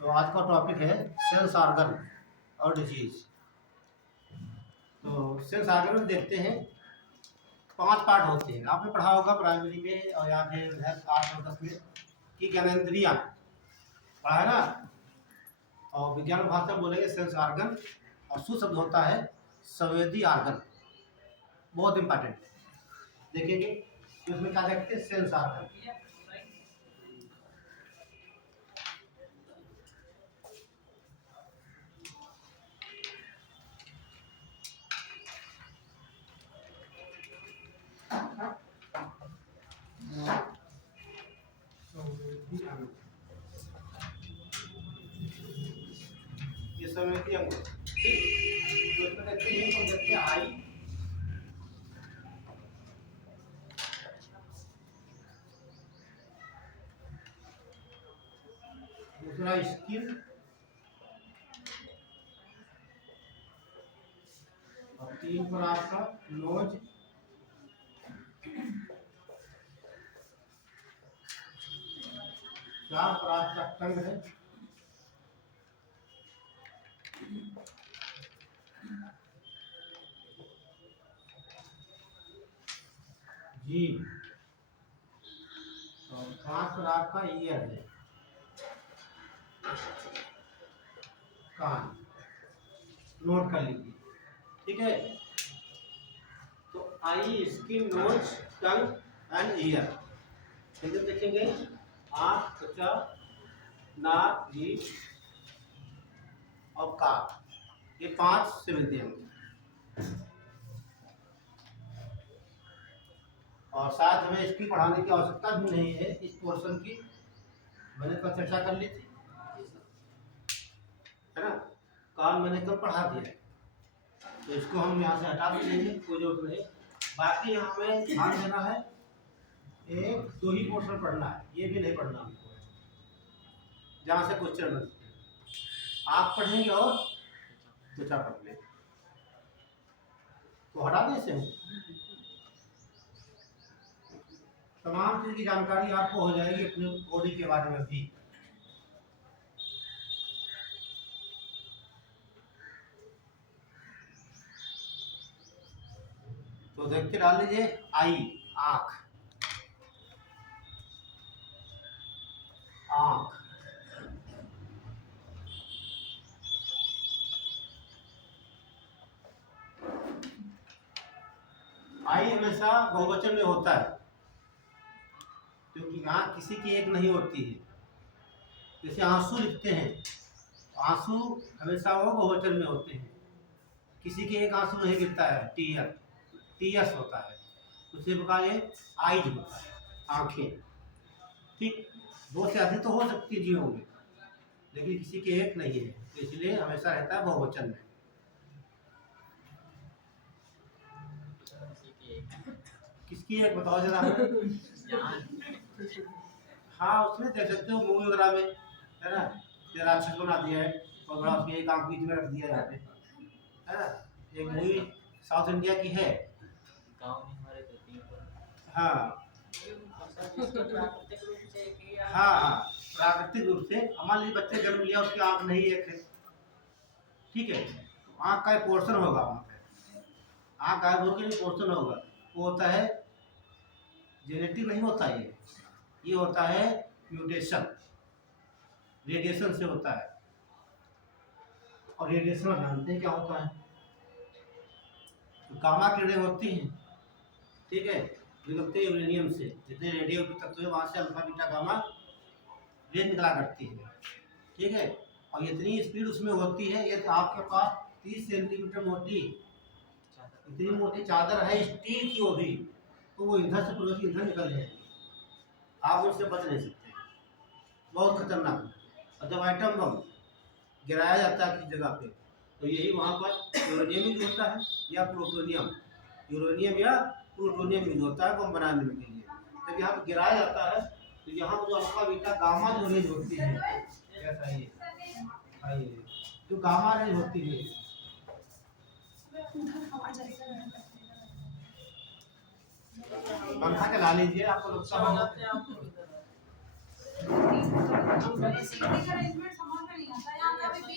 तो आज का टॉपिक है सेल्स ऑर्गन और डिजीज। तो सेल्स ऑर्गन में देखते हैं 5 पार्ट होते हैं। आपने पढ़ा होगा प्राइमरी में और या फिर 8 और 10 में कि ज्ञानेंद्रियां पढ़ा है ना। और विज्ञान भाषा में बोलेंगे सेल्स ऑर्गन और शब्द होता है संवेदी ऑर्गन। बहुत इंपॉर्टेंट देखेंगे कि उसमें क्या देखते हैं सेल्स ऑर्गन। ये संवेदी अंग ठीक। तो इसमें देखते हैं हम देखते हैं आई, दूसरा स्किन और 3 पर आपका नोज, 4 पर आपका टंग है, 5 और 5 पर आपका ईयर है, कान। नोट कर लीजिए ठीक है। तो eye, skin, nose, tongue and ear. Hindi देखेंगे आँख, त्वचा, नाक, जीभ और कान। ये 5 संवेदी अंग। और शायद हमें इसकी पढ़ाने की आवश्यकता भी नहीं है। इस पोर्शन की मैंने कल चर्चा कर ली थी है ना। कान मैंने कल पढ़ा दिया है, तो इसको हम यहाँ से हटा भी देंगे, कोई जरूरत नहीं। बाकी यहाँ हमें ध्यान देना है, 1-2 ही पोर्शन पढ़ना है, ये भी नहीं पढ़ना हमको जहाँ से क्वेश्चन बनते हैं। आप पढ़ेंगे और त्वचा पढ़ लें, तो हटा दें इसे। तमाम चीज की जानकारी आपको हो जाएगी अपने बॉडी के बारे में भी। तो देख के डाल लीजिए आई, आंख, आंख, आई हमेशा बहुवचन में होता है क्योंकि आंख किसी की एक नहीं होती है। जैसे आंसू लिखते हैं, आंसू हमेशा वो बहुवचन में होते हैं, किसी के एक आंसू नहीं गिरता है, टीयर, टीयर्स होता है। उसी प्रकार ये आइज होता है, आंखें। ठीक, 2 से अधिक तो हो सकती है जीवों में, लेकिन किसी के एक नहीं है, तो इसलिए हमेशा रहता है बहुवचन में। किसकी एक बताओ जरा। हाँ, उसमें देख सकते हो मूवी वगैरह में है ना, ये राक्षस बना दिया है और बड़ा उसकी एक आंख बीच में रख दिया यहाँ पे है ना। एक मूवी साउथ इंडिया की है, गांव में हमारे हाँ हाँ, प्राकृतिक रूप से। मान लीजिए बच्चे जन्म लिया, उसकी आंख नहीं एक है, ठीक है, आंख का एक पोर्शन होगा वहाँ पे, आंख गायब होकर भी पोर्शन होगा, वो होता है जेनेटिक नहीं होता ये होता है म्यूटेशन, रेडिएशन से होता है। और रेडिएशन जानते हैं क्या होता है, तो गामा किरणें होती हैं, ठीक है, निकलते यूरेनियम से, जितने रेडियो के तत्व है वहाँ से अल्फा बीटा गामा रेज निकला करती है, ठीक है। और इतनी स्पीड उसमें होती है, ये आपके पास 30 सेंटीमीटर मोटी, इतनी मोटी चादर है स्टील की, वो भी, तो वो इधर से पूरा इधर निकल जाएगी, आप उससे बच नहीं सकते, बहुत खतरनाक है। और जब आइटम बम गिराया जाता है किसी जगह पे, तो यही वहाँ पर यूरेनियम यूज होता है या प्लूटोनियम, यूरेनियम या प्लूटोनियम यूज होता है बम बनाने के लिए। जब यहाँ पर गिराया जाता है तो यहाँ पर जो अल्फा बीटा गामा जो रेज होती है, ऐसा ये जो गामा रेज होती है, पंखा चला लीजिए, आपको लगता होगा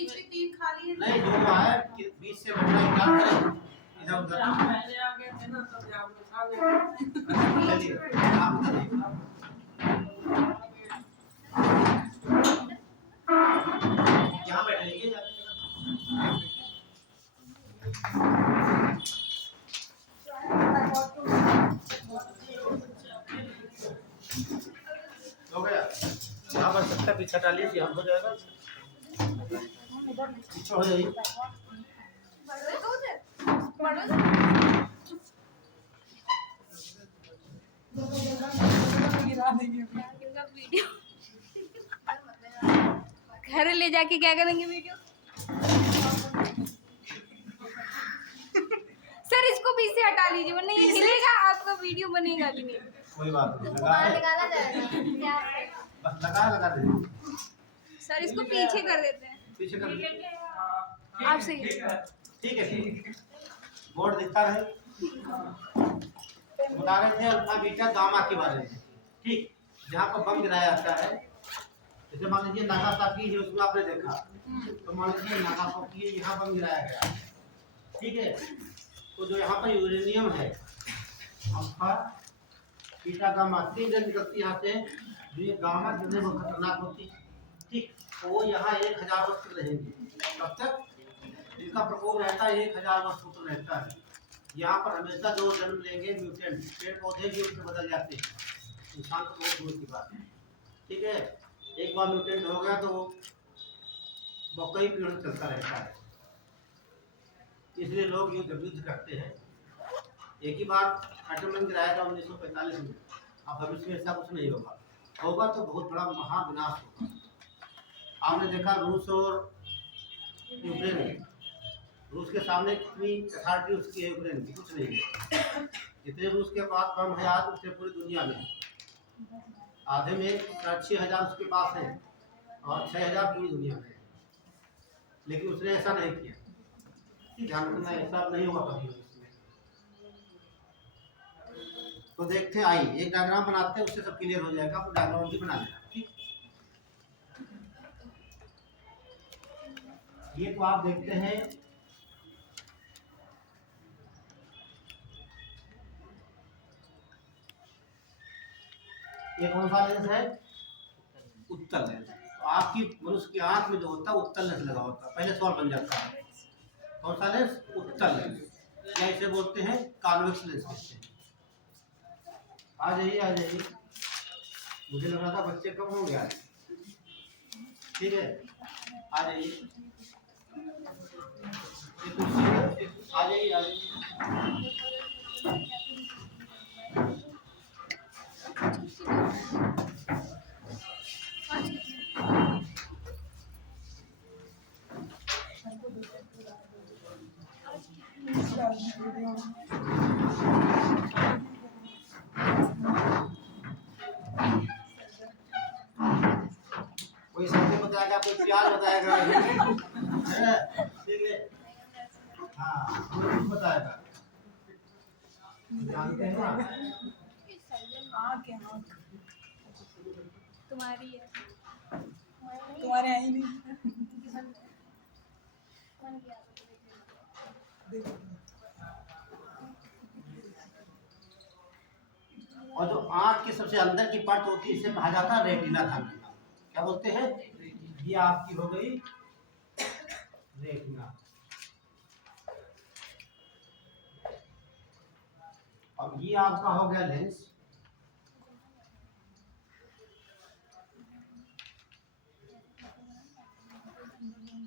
बीच में तीन खाली है। नहीं जो है कि बीच से बैठना इग्नोर करें इधर उधर। पहले आ गए थे ना तब आप उठा लेते। चलिए आप बताइए। यहाँ बैठ लीजिए। हो गया। यहाँ पर सकता पीछे डालिए कि हम हो जाएगा। पीछे हो जाइए। गिरा देंगे। वीडियो घर ले जाके क्या करेंगे वीडियो? सर इसको पीछे हटा लीजिए वरना ये हिलेगा, आपका वीडियो बनेगा भी नहीं। कोई बात नहीं, लगाना जाएगा। बस लगा दे। सर इसको पीछे कर देते हैं। पीछे कर दीजिए। आप सही ठीक है ठीक है। बोर्ड दिखता रहे। बता रहे थे अल्फा बीटा गामा के बारे में। ठीक, जहाँ पर बम गिराया जाता है, जैसे मान लीजिए नागासाकी है, उसमें आपने देखा, तो मान लीजिए नागासाकी है, यहाँ बम गिराया गया। ठीक है, तो जो यहाँ पर यूरेनियम है, अल्फा बीटा गामा, तीन रेंज निकलती यहाँ से, जो ये गामा गिरने में खतरनाक होती है। ठीक, तो वो यहाँ 1000 वर्ष तक रहेंगे। तब तक इनका प्रकोप रहता है 1000 वर्ष तक रहता है। यहाँ पर हमेशा जो जन्म लेंगे म्यूटेंट, पेड़ पौधे भी उसमें बदल जाते हैं। इंसान को बहुत दूर की बात है। ठीक है, एक बार म्यूटेंट हो गया तो वो कई पीढ़ी चलता रहता है। इसलिए लोग युद्ध करते हैं। एक ही बार एटम गिराया था 1945 में। अब भविष्य में ऐसा कुछ नहीं होगा, होगा तो बहुत बड़ा महाविनाश होगा। आपने देखा रूस और यूक्रेन, रूस के सामने कितनी अथॉरिटी उसकी है, यूक्रेन की कुछ नहीं है। जितने रूस के पास बम है आज, उतने पूरी दुनिया में आधे में 6000 उसके पास है और 6000 पूरी दुनिया में। लेकिन उसने ऐसा नहीं किया। ध्यान रखना, ऐसा नहीं होगा कभी उसमें। तो देखते हैं, आई एक डायग्राम बनाते हैं, उससे सब क्लियर हो जाएगा। आप डायग्राम भी बना लेना। ठीक, ये तो आप देखते हैं ये कौन सा लेंस है? उत्तल लेंस। तो आपकी मनुष्य की आंख में जो होता है उत्तल लेंस लगा होता है। पहले सवाल बन जाता है कौन सा लेंस? उत्तल लेंस, या इसे बोलते हैं कॉन्वेक्स लेंस कहते हैं। आ जाइए आ जाइए, मुझे लग रहा था बच्चे कम हो गया। ठीक है, आ जाइए, आ जाइए आ जाइए। कोई सब्जी बताएगा, कोई प्याज बताएगा, ठीक है। हाँ, कोई कुछ बताएगा, जानते हैं ना। तुम्हारी है, तुम्हारे आई नहीं। और जो आँख के सबसे अंदर की परत होती है, इसे कहा जाता है रेटिना था। क्या बोलते हैं? ये आपकी हो गई रेटिना। अब ये आपका हो गया लेंस।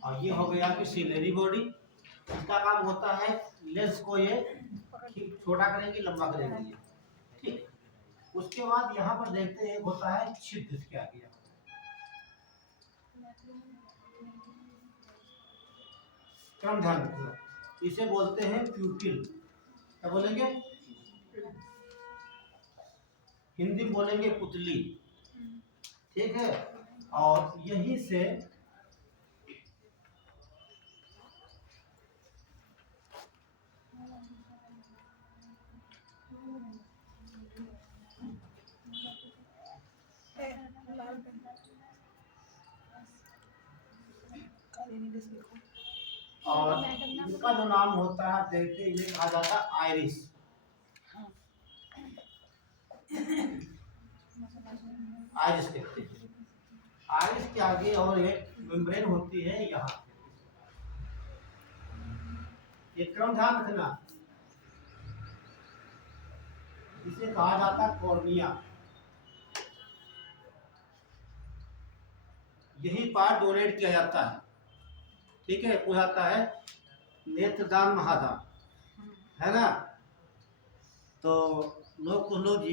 और ये हो गया आपकी सिलेरी बॉडी। इसका काम होता है लेंस को ये छोटा करेंगे, लंबा करेंगे। ठीक, उसके बाद यहाँ पर देखते हैं होता है छिद्र। क्या किया? क्रम ध्यान रखना, इसे बोलते हैं प्यूपिल। क्या बोलेंगे? हिंदी में बोलेंगे पुतली। ठीक है, और यहीं से और इनका जो नाम होता है देखते इन्हें कहा जाता है आयरिस। आयरिस कहते हैं। आयरिस के आगे और एक मेम्ब्रेन होती है यहाँ, ये क्रम ध्यान रखना, इसे कहा जाता है कॉर्निया। यही पार्ट डोनेट किया जाता है, ठीक है, वो जाता है नेत्रदान महादान, है ना। तो लोग कुछ लोग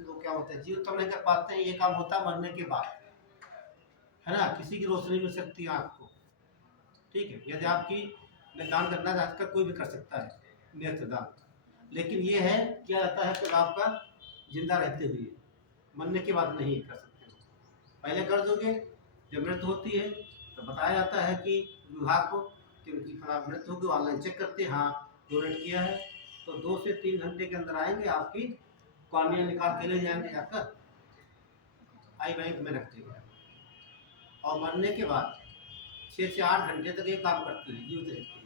लोग क्या होते हैं जीव तब नहीं कर पाते हैं, ये काम होता है मरने के बाद, है ना। किसी की रोशनी मिल सकती है आपको, ठीक है, यदि आपकी दान करना चाहता है कोई भी कर सकता है नेत्रदान, लेकिन ये है किया जाता है कि आपका जिंदा रहते हुए, मरने के बाद नहीं कर सकते हो। पहले कर दोगे, जब मृत्यु होती है तो बताया जाता है कि विभाग को कि उनकी खराब मृत्यु होगी, ऑनलाइन चेक करते हैं, हाँ डोनेट किया है, तो 2 से 3 घंटे के अंदर आएंगे, आपकी कॉर्निया निकाल के ले जाएंगे, जाकर आई बैंक में रख देंगे, और मरने के बाद 6 से 8 घंटे तक ये काम करती है, जीवित रहती है।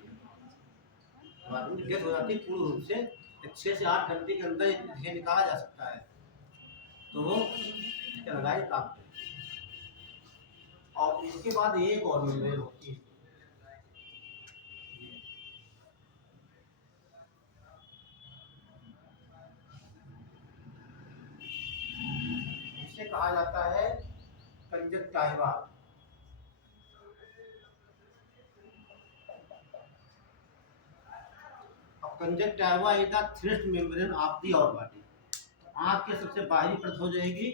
बाद में डेथ हो जाती है पूर्ण रूप से, 6 से 8 घंटे के अंदर ये निकाला जा सकता है, तो वो लगाए काम करें। और इसके बाद एक और मेम्ब्रेन होती है, इसे कहा जाता है conjunctiva. Conjunctiva is the thinnest membrane of the our body. आँख के सबसे बाहरी परत हो जाएगी,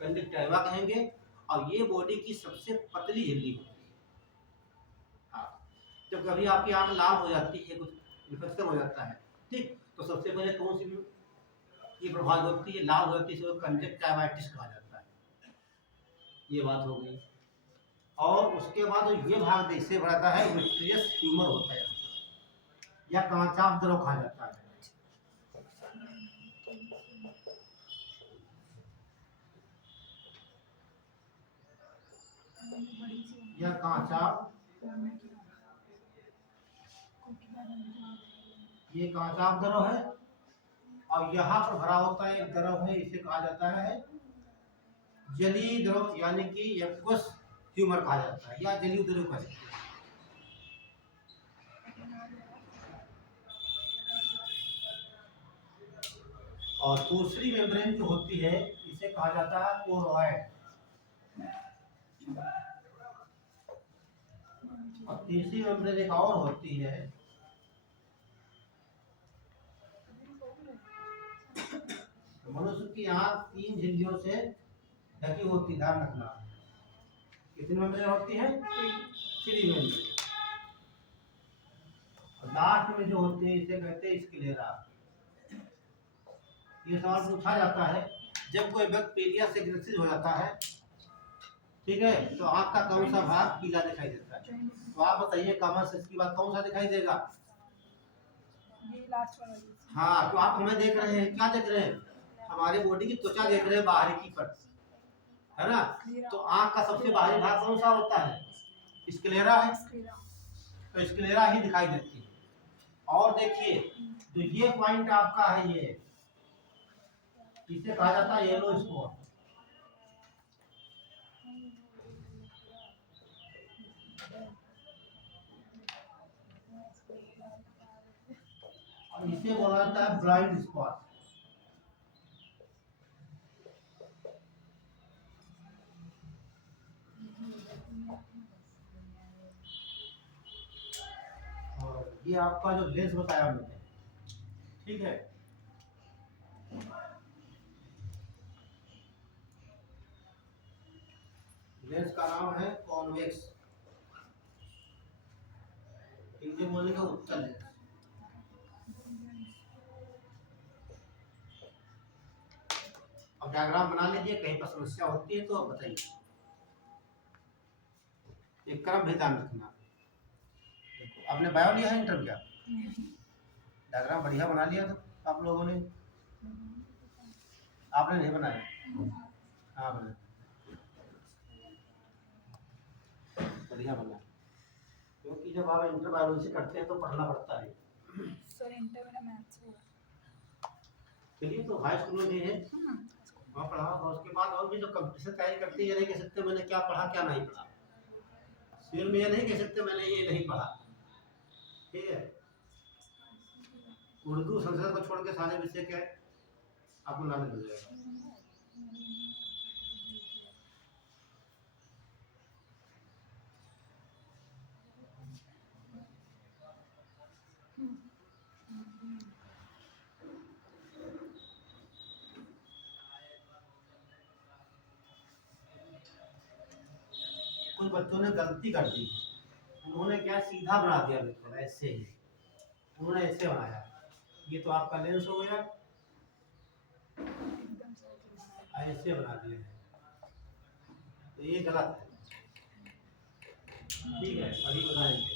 कंजक्टाइवा कहेंगे, और ये बॉडी की सबसे पतली झिल्ली होती है। जब कभी आपकी आँख लाल हो जाती है, कुछ इन्फेक्शन हो जाता है, ठीक, तो सबसे पहले कौन सी ये प्रभावित होती है, लाल हो जाती है, इसे कंजक्टाइवाइटिस कहा जाता है। ये बात हो गई। और उसके बाद ये भाग इससे बढ़ाता है विट्रियस ट्यूमर होता है, या कांचाप द्रव कहा जाता है। या कांचाप, ये कांचाप द्रव है, और यहाँ पर भरा होता है एक द्रव है, इसे कहा जाता है जलीय द्रव, यानी कि एक्वस ट्यूमर कहा जाता है, या जलीय द्रव कहा जाता है। और दूसरी मेम्ब्रेन जो होती है इसे कहा जाता है कोरोइड, और तीसरी मेम्ब्रेन एक और होती है, मनुष्य की आँख 3 झिल्लियों से ढकी होती, ध्यान रखना। कितनी मेम्ब्रेन होती है? 3 मेम्ब्रेन। लास्ट में जो होती है इसे कहते हैं स्क्लेरा। ये सवाल पूछा जाता है जब कोई व्यक्ति पीलिया से ग्रसित हो जाता है, ठीक है, तो आँख का कौन सा भाग पीला दिखाई देता है? तो आप बताइए कॉमन सेंस की बात, कौन सा दिखाई देगा? हाँ, तो आप हमें देख रहे हैं, क्या देख रहे हैं? हमारी बॉडी की त्वचा देख रहे हैं, बाहरी की परत, है ना। तो आँख का सबसे बाहरी भाग कौन सा होता है? स्क्लेरा है, तो स्क्लेरा ही दिखाई देती है। और देखिए तो ये पॉइंट आपका है, ये इसे कहा जाता है येलो स्पॉट। और इसे बोला जाता है ब्लाइंड स्पॉट। और ये आपका जो लेंस बताया मैंने, ठीक है, लेंस का नाम है कॉन्वेक्स, हिंदी बोलने का उत्तल लेंस। अब डायग्राम बना लीजिए, कहीं पर समस्या होती है तो आप बताइए। एक क्रम भी ध्यान रखना। आपने बायो लिया है इंटर क्या? डायग्राम बढ़िया बना लिया था आप लोगों ने, आपने नहीं बनाया? हाँ बना, बढ़िया बना। क्योंकि जब आप इंटर बायोलॉजी करते हैं तो पढ़ना पड़ता है। सर इंटर मेरा मैथ्स हुआ। चलिए तो हाई स्कूल में भी है, वहाँ पढ़ा, और उसके बाद और भी जो कंपटीशन तैयारी करती है, ये नहीं कह सकते मैंने क्या पढ़ा क्या नहीं पढ़ा, सिविल में ये नहीं कह सकते मैंने ये नहीं पढ़ा। ठीक है, उर्दू संस्कृत को छोड़ के सारे विषय के आपको नॉलेज मिल जाएगा। कुछ बच्चों ने गलती कर दी, उन्होंने क्या सीधा बना दिया, बिल्कुल ऐसे ही उन्होंने ऐसे बनाया, ये तो आपका लेंस हो गया, ऐसे बना दिया है, तो ये गलत है। ठीक है, अभी बताएंगे।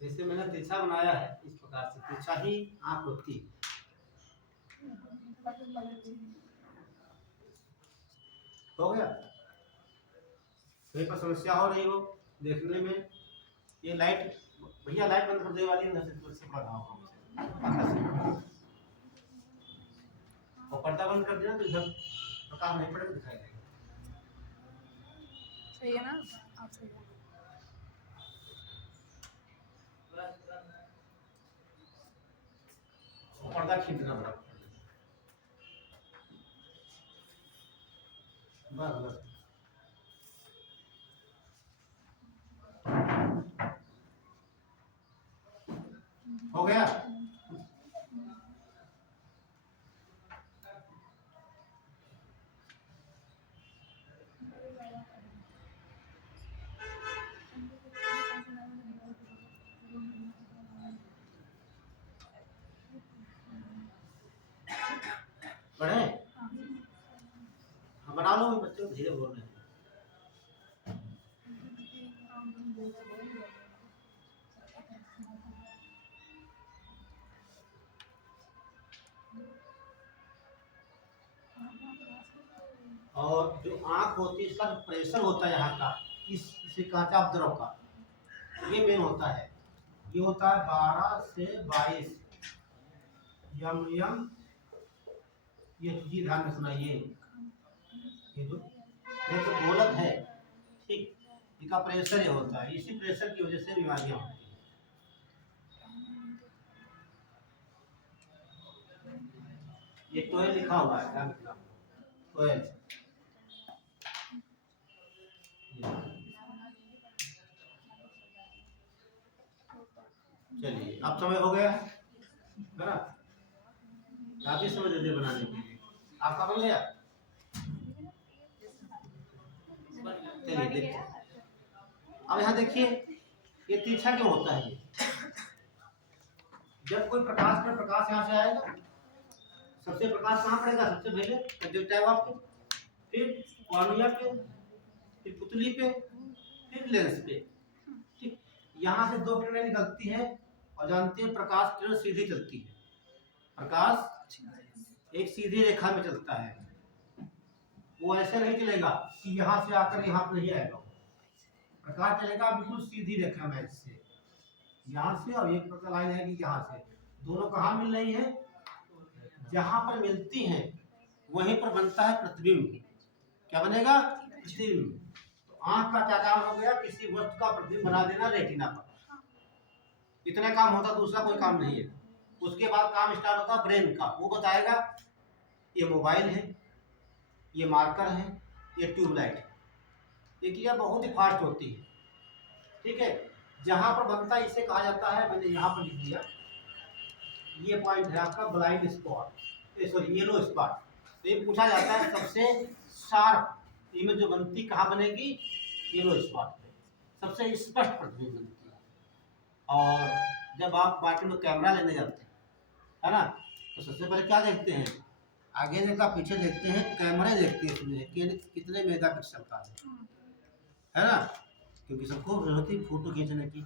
जैसे मैंने तिरछा बनाया है, इस प्रकार से तिरछा ही आंख होती है। हो गया, कहीं पर समस्या हो रही हो देखने में, ये लाइट भैया लाइट बंद कर दे वाली है, से पढ़ा होगा मुझे, और पर्दा बंद कर देना तो इधर प्रकाश नहीं पड़ेगा, दिखाई देगा। सही है ना, आप सही है। पर्दा खींचना पड़ा, बस बस। हो गया, पढ़े हाँ, बना लो, बच्चे धीरे बोल रहे हैं। और जो आंख होती है, इसका जो प्रेशर होता है यहाँ का, इसे कहते हैं अपद्रव का, ये मेन होता है, ये होता है 12 से 22 यम यम, ये जी ध्यान में सुनाइए, ये जो गोलक है, ठीक, इसका प्रेशर ये होता है, इसी प्रेशर की वजह से बीमारियां होती हैं। ये टोयल लिखा हुआ है, क्या लिखा टोयल, चलिए अब समय हो गया है ना, काफी समय दे दे बनाने के लिए, आपका बन गया। चलिए देखिए, अब यहाँ देखिए ये तिरछा क्यों होता है, ये जब कोई प्रकाश में प्रकाश यहाँ से आएगा, सबसे प्रकाश कहाँ पड़ेगा, सबसे पहले कंजक्टिवा पे, फिर कॉर्निया पे, फिर पुतली पे, फिर लेंस पे, ठीक, यहाँ से दो किरणें निकलती हैं, और जानते हैं प्रकाश किरण सीधी चलती है, प्रकाश एक सीधी रेखा में चलता है, वो ऐसे नहीं चलेगा कि यहाँ से आकर यहाँ पर नहीं आएगा, प्रकाश चलेगा बिल्कुल सीधी रेखा में, इससे यहाँ से, और एक प्रकार लाइन है कि यहाँ से, दोनों कहाँ मिल रही है, जहाँ पर मिलती हैं वहीं पर बनता है प्रतिबिंब, क्या बनेगा, प्रतिबिंब। तो आंख का क्या काम हो गया, किसी वस्तु का प्रतिबिंब बना देना रेटिना पर, इतना काम होता, दूसरा कोई काम नहीं है। उसके बाद काम स्टार्ट होता ब्रेन का, वो बताएगा ये मोबाइल है, ये मार्कर है, ये ट्यूबलाइट है, ये क्रिया बहुत ही फास्ट होती है, ठीक है। जहां पर बनता है इसे कहा जाता है, मैंने यहाँ पर लिख दिया, ये पॉइंट है आपका blind spot, sorry yellow spot. तो ये पूछा जाता है सबसे शार्प इमेज जो बनती कहाँ बनेगी, येलो स्पॉट पे, सबसे स्पष्ट प्रतिबिंब बनती है। और जब आप मार्केट में कैमरा लेने जाते हैं, है ना, तो सबसे पहले क्या देखते हैं, आगे देखा पीछे देखते हैं, कैमरे देखते हैं इसमें कि कितने मेगापिक्सल का है ना, क्योंकि सबको जरूरत होती है फोटो खींचने की,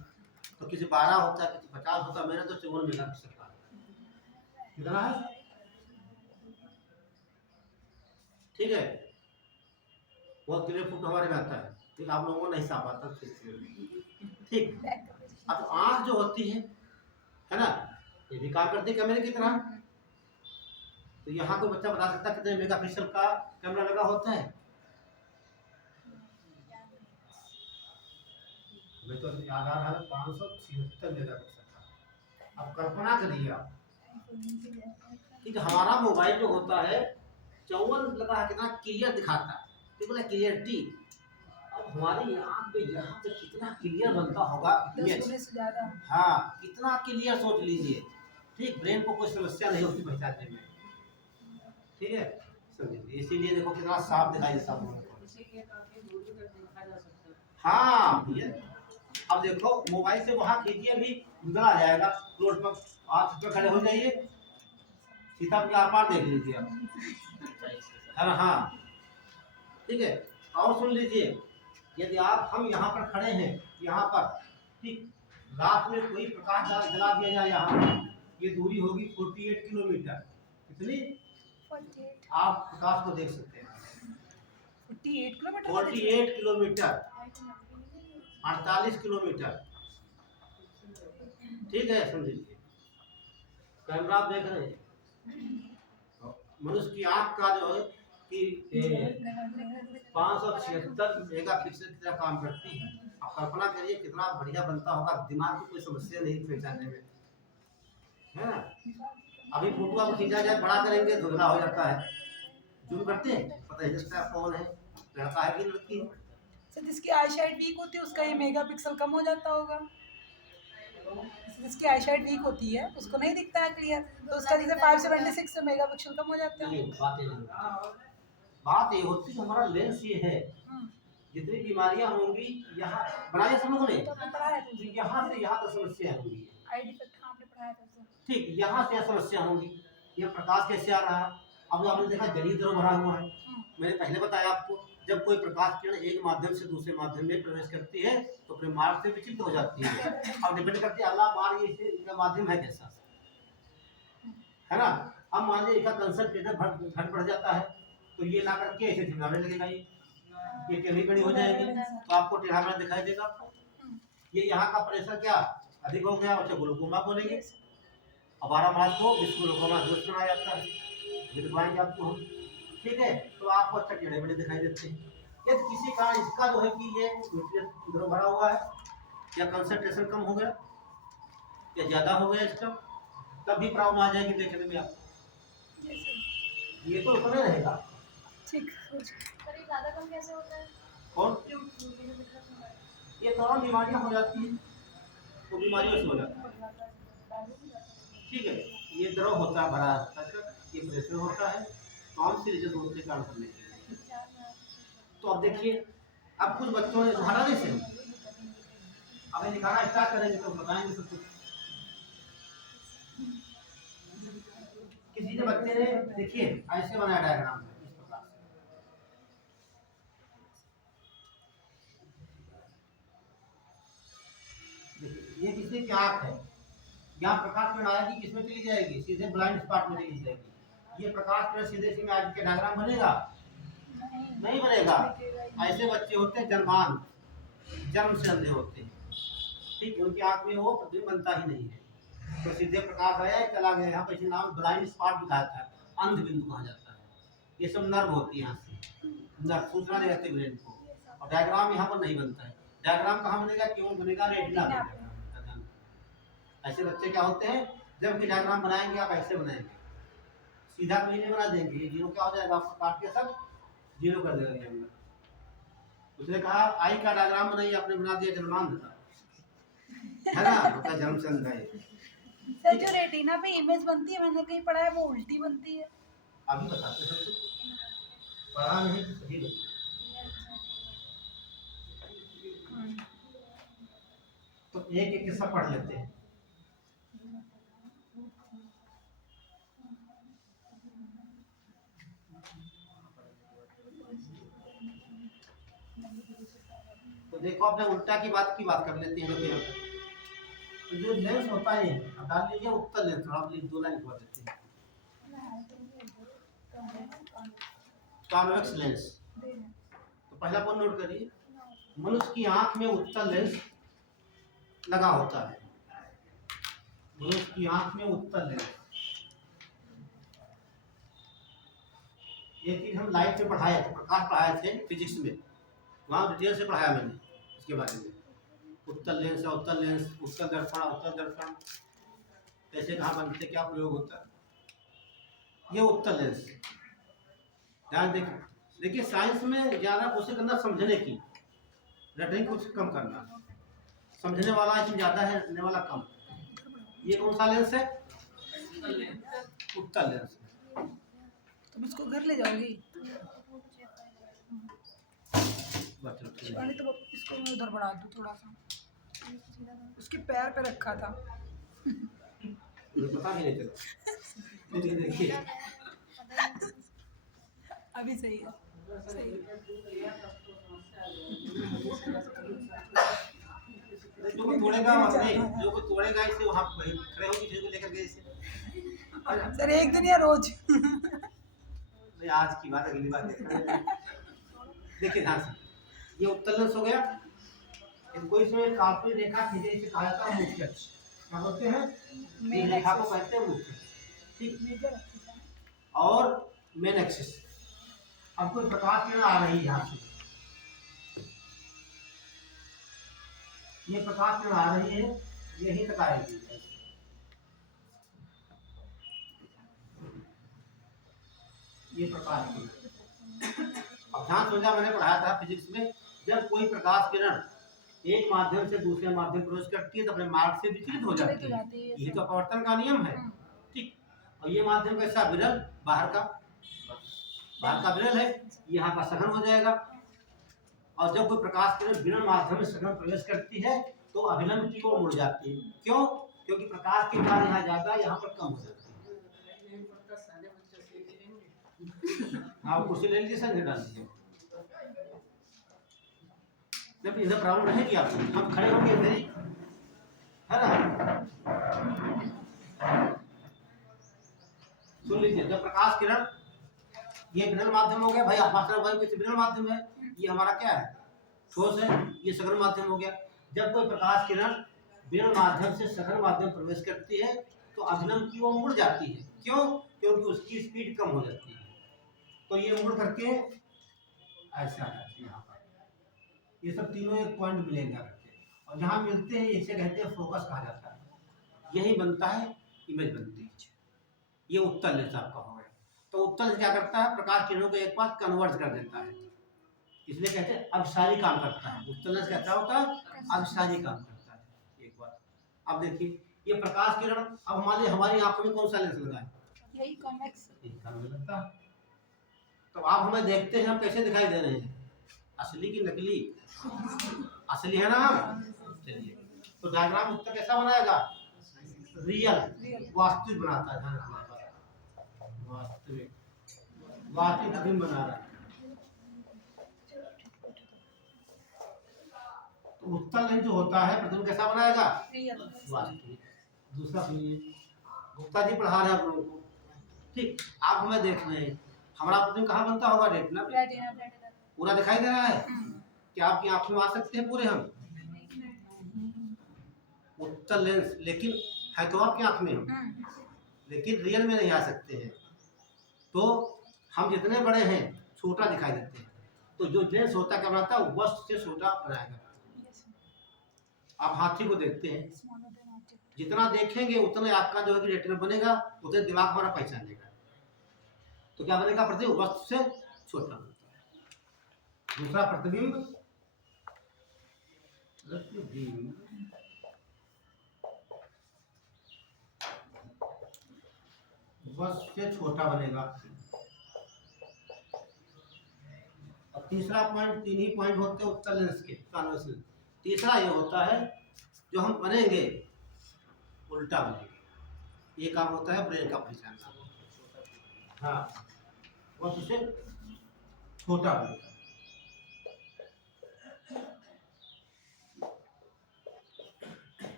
तो किसी 12 होता है, किसी 50 होता है, मेरा तो 54 मेगापिक्सल का कितना है, ठीक है। बहुत क्लियर फोटो हमारे में आता है, ठीक, आप लोगों को नहीं साफ आता ठीक। अब आँख जो होती है ना, ये भी काम करती है कैमरे की तरह। तो यहाँ कोई बच्चा बता सकता है कितने मेगापिक्सल का कैमरा लगा होता है? हमें तो याद आ रहा है 576 मेगापिक्सल का। अब कल्पना करिए आप कि हमारा मोबाइल जो होता है 54 लगा है, कितना क्लियर दिखाता है, ठीक है, क्लियरिटी। अब हमारी आँख पे यहाँ पे कितना क्लियर बनता होगा इमेज, हाँ कितना क्लियर सोच लीजिए, ठीक। ब्रेन को कोई समस्या नहीं होती पहचानने में, ठीक है, समझिए। इसीलिए देखो कितना साफ दिखाई देता है। हाँ भैया, अब देखो मोबाइल से वहाँ खींचिए, अभी उधर आ जाएगा रोड पर, आप पे खड़े हो जाइए, सीता के आर पार देख लीजिए आप, है ना, हाँ ठीक है। और सुन लीजिए, यदि आप हम यहाँ पर खड़े हैं, यहाँ पर, ठीक, रात में कोई प्रकाश जला दिया जाए यहाँ, ये दूरी होगी 48 किलोमीटर। कितनी? 48 आप प्रकाश को देख सकते हैं, 48 किलोमीटर, 48 किलोमीटर, ठीक है, समझ लीजिए। कैमरा आप देख रहे हैं, मनुष्य की आँख का जो है कि 576 मेगापिक्सल की तरह काम करती है। आप कल्पना करिए कितना बढ़िया बनता होगा, दिमाग की कोई समस्या नहीं पहचानने में, है ना। अभी फोटो आप खींचा जाए, बड़ा करेंगे धुंधला हो जाता है, जूम करते हैं पता ही चलता है कौन है, लड़का है कि लड़की है। सर जिसकी आई साइट वीक होती है उसका ये मेगापिक्सल कम हो जाता होगा। जिसकी आई साइट वीक होती है उसको नहीं दिखता है क्लियर, तो उसका जैसे 576 से मेगापिक्सल कम हो जाता है। नहीं, बात ये होती है, हमारा लेंस ये है, जितनी बीमारियां होंगी यहाँ बनाया सब लोगों ने, यहाँ से यहाँ तक समस्या होंगी, ठीक, यहाँ से समस्या होंगी। ये प्रकाश कैसे आ रहा है? अब आपने देखा जली तरह भरा हुआ है, मैंने पहले बताया आपको, जब कोई प्रकाश किरण एक माध्यम से दूसरे माध्यम में प्रवेश करती है तो अपने मार्ग से विचलित हो जाती है। अब डिपेंड करती है अगला मार्ग इसका माध्यम है कैसा, है ना। अब मान लीजिए इसका कंसंट्रेटर घट बढ़ जाता है, तो ये ना करके ऐसे झिमलाने लगेगा, ये टेढ़ी मेढ़ी हो जाएगी, तो आपको टेढ़ा मेढ़ा दिखाई देगा आपको। ये यहाँ का प्रेशर क्या अधिक हो गया, उसे ग्लूकोमा बोलेंगे। अब 12 मार्च को विश्व ग्लूकोमा दिवस मनाया जाता है, ये दिखाएंगे आपको हम, ठीक है। तो आपको अच्छा टेढ़े मेढ़े दिखाई देते हैं। यदि किसी का इसका जो है कि ये इधर भरा हुआ है, या कंसंट्रेशन कम हो गया या ज़्यादा हो गया इसका, तब भी प्रॉब्लम आ जाएगी देखने में आप। ये तो उतना रहेगा, ठीक। ज़्यादा कम कैसे होता है? कौन? ये तमाम बीमारियां हो जाती हैं, तो बीमारियों से हो जाता है, ठीक है। ये द्रव होता है भरा तक, ये प्रेशर होता है, कौन सी रीजन होते काम करने के लिए। तो अब देखिए, अब कुछ बच्चों ने हटाने से अब दिखाना स्टार्ट करेंगे तो बताएंगे सब कुछ। किसी ने बच्चे ने देखिए ऐसे बनाया डायग्राम में, इस प्रकार से देखिए, ये किसी की आँख है, यहाँ प्रकाश किरण आएगी, किसमें चली जाएगी, सीधे ब्लाइंड स्पॉट में चली जाएगी। ये प्रकाश किरण सीधे सीधे आज के डायग्राम बनेगा? नहीं बनेगा। ऐसे बच्चे होते हैं जन्मान, जन्म से अंधे होते हैं, ठीक, उनकी आँख में वो प्रतिबिंब बनता ही नहीं है, तो सीधे प्रकाश आया चला गया। यहाँ पर नाम ब्लाइंड स्पॉट दिखाता है, अंध बिंदु कहा जाता है। ये सब नर्व होती है, यहाँ से नर्व सूचना दे जाती है ब्रेन को, और डायग्राम यहाँ पर नहीं बनता है। डायग्राम कहाँ बनेगा, क्यों बनेगा, रेटिना बनेगा। ऐसे बच्चे क्या होते हैं, जब भी डायग्राम बनाएंगे आप ऐसे बनाएंगे, सीधा कहीं नहीं बना देंगे, ये जीरो क्या हो जाएगा, आपको काट के सब जीरो कर देगा। उसने कहा आई का डायग्राम बनाइए, आपने बना दिया जन्मांध का, है ना, तो जन्म से अंधा है। सर जो रेटिना पे इमेज बनती है, मैंने कहीं पढ़ा है वो उल्टी बनती है। अभी बताते हैं, पढ़ा नहीं तो सही नहीं। तो एक एक किस्सा पढ़ लेते हैं। तो देखो, आपने उल्टा की बात कर लेते हैं लोग। तो जो लेंस होता है, डाल लीजिए उत्तर लेंस, थोड़ा प्लीज 2 लाइन कर देते हैं। कॉन्वेक्स लेंस, तो तो पहला पॉइंट नोट करिए, मनुष्य की आंख में उत्तल लेंस लगा होता है। मनुष्य की आंख में उत्तल लेंस, ये चीज हम लाइट में पढ़ाए थे, प्रकाश पढ़ाए थे फिजिक्स में, वहाँ डिटेल से पढ़ाया मैंने इसके बारे में। उत्तल लेंस है, उत्तल लेंस, उत्तल दर्पण कैसे कहाँ बनते, क्या प्रयोग होता है, ये उत्तल लेंस। ध्यान देखिए साइंस में ज़्यादा कोशिश करना समझने की, रटने की कोशिश कम करना, समझने वाला इसमें ज़्यादा है, रटने वाला कम। ये कौन सा लेंस है? उत्तल लेंस। तुम इसको घर ले जाओगी? तो इसको मैं उधर बढ़ा दूँ थोड़ा सा, उसके पैर पे रखा था। मुझे पता ही नहीं चला। देखिए अभी सही है, सही है। जो कोई तोड़ेगा नहीं, जो कोई तोड़ेगा इसे वहाँ खड़े होकर किसी को लेकर गए इसे। सर एक दिन या रोज? नहीं आज की बात, अगली बात देखिए ध्यान से, ये उत्तल लेंस हो गया। इनको इसमें काल्पनिक रेखा खींचे, इसे कहा जाता है मुख्य अक्ष। क्या बोलते हैं? मेन रेखा को कहते हैं मुख्य, ठीक। और मेन एक्सिस। अब कोई प्रकाश किरण आ रही है यहाँ से, ये प्रकाश किरण आ रही है, यही तक आएगी। ये प्रकाश किरण, अब ध्यान समझा, मैंने पढ़ाया था फिजिक्स में, जब कोई प्रकाश किरण एक माध्यम से दूसरे माध्यम प्रवेश करती है तो अपने मार्ग से विचलित हो जाती है। ये तो अपवर्तन का नियम है, ठीक। और ये माध्यम कैसा? विरल, बाहर का विरल है, यहाँ का सघन हो जाएगा। और जब कोई प्रकाश किरण विरल माध्यम में सघन प्रवेश करती है तो अभिलंब की ओर मुड़ जाती है। क्यों? क्योंकि प्रकाश की कार्य यहाँ ज्यादा, यहाँ पर कम हो जाती है। हाँ कुर्सी ले लीजिए, संग डाल दीजिए, जब इधर प्रॉब्लम रहेगी आपको, हम खड़े होंगे इधर ही, है ना। सुन लीजिए, जब प्रकाश किरण, ये विरल माध्यम हो गया भाई, आपातन वायु के विरल माध्यम है, ये हमारा क्या है? ठोस है, ये सघन माध्यम हो गया। जब कोई प्रकाश किरण विरल माध्यम से सघन माध्यम प्रवेश करती है तो अभिलंब की ओर मुड़ जाती है। क्यों? क्योंकि उसकी स्पीड कम हो जाती है, तो ये मुड़ करके ऐसा है यहाँ पर। ये सब तीनों एक पॉइंट मिलेगा करके, और जहाँ मिलते हैं इसे कहते हैं फोकस कहा जाता है। यही बनता है, इमेज बनती है। ये उत्तल लेंस आपका हो गया। तो उत्तल लेंस क्या करता है? प्रकाश किरणों को एक पास कन्वर्ट कर देता है, इसलिए कहते हैं अभिसारी काम करता है। उत्तल लेंस क्या होता है? अभिसारी काम करता है। एक बार अब देखिए, ये प्रकाश किरण, अब हमारी आंखों में कौन सा लेंस लगा है? यही कॉन्वेक्स लगता है। तो आप हमें देखते हैं, हम कैसे दिखाई दे रहे हैं? असली की नकली? असली है ना हम। चलिए, तो डायग्राम उत्तर कैसा बनाएगा? रियल, वास्तविक बनाता है। ध्यान रखना, वास्तविक अभिन्न बना रहा है। तो उत्तल लेंस जो होता है प्रतिबिंब कैसा बनाएगा? वास्तविक। दूसरा सुनिए, गुप्ता जी पढ़ा रहे हैं आप लोगों को, ठीक। आप हमें देख रहे हैं, हमारा प्रतिबिंब कहाँ बनता होगा? रेटिना पे। पूरा दिखाई दे रहा है? क्या आपकी आंखों में आ सकते हैं पूरे हम? उत्तल लेंस लेकिन है तो आपकी आंख में हम, लेकिन रियल में नहीं आ सकते हैं। तो हम जितने बड़े हैं छोटा दिखाई देते हैं। तो जो लेंस होता क्या बनाता है? वस्तु से छोटा बनाएगा। आप हाथी को देखते हैं, जितना देखेंगे उतना आपका जो है कि रेटिना बनेगा, उतने दिमाग हमारा पहचानेगा। तो क्या बनेगा? प्रतिबिंब वस्तु से छोटा बनता है। दूसरा प्रतिबिंब वस्तु से छोटा बनेगा। और तीसरा पॉइंट, तीन ही पॉइंट होते हैं उत्तल लेंस के, कॉन्वेक्स लेंस। तीसरा ये होता है जो हम बनेंगे उल्टा बनेंगे। ये काम होता है ब्रेन का पहचानना। हाँ, वस्तु से छोटा बनेगा।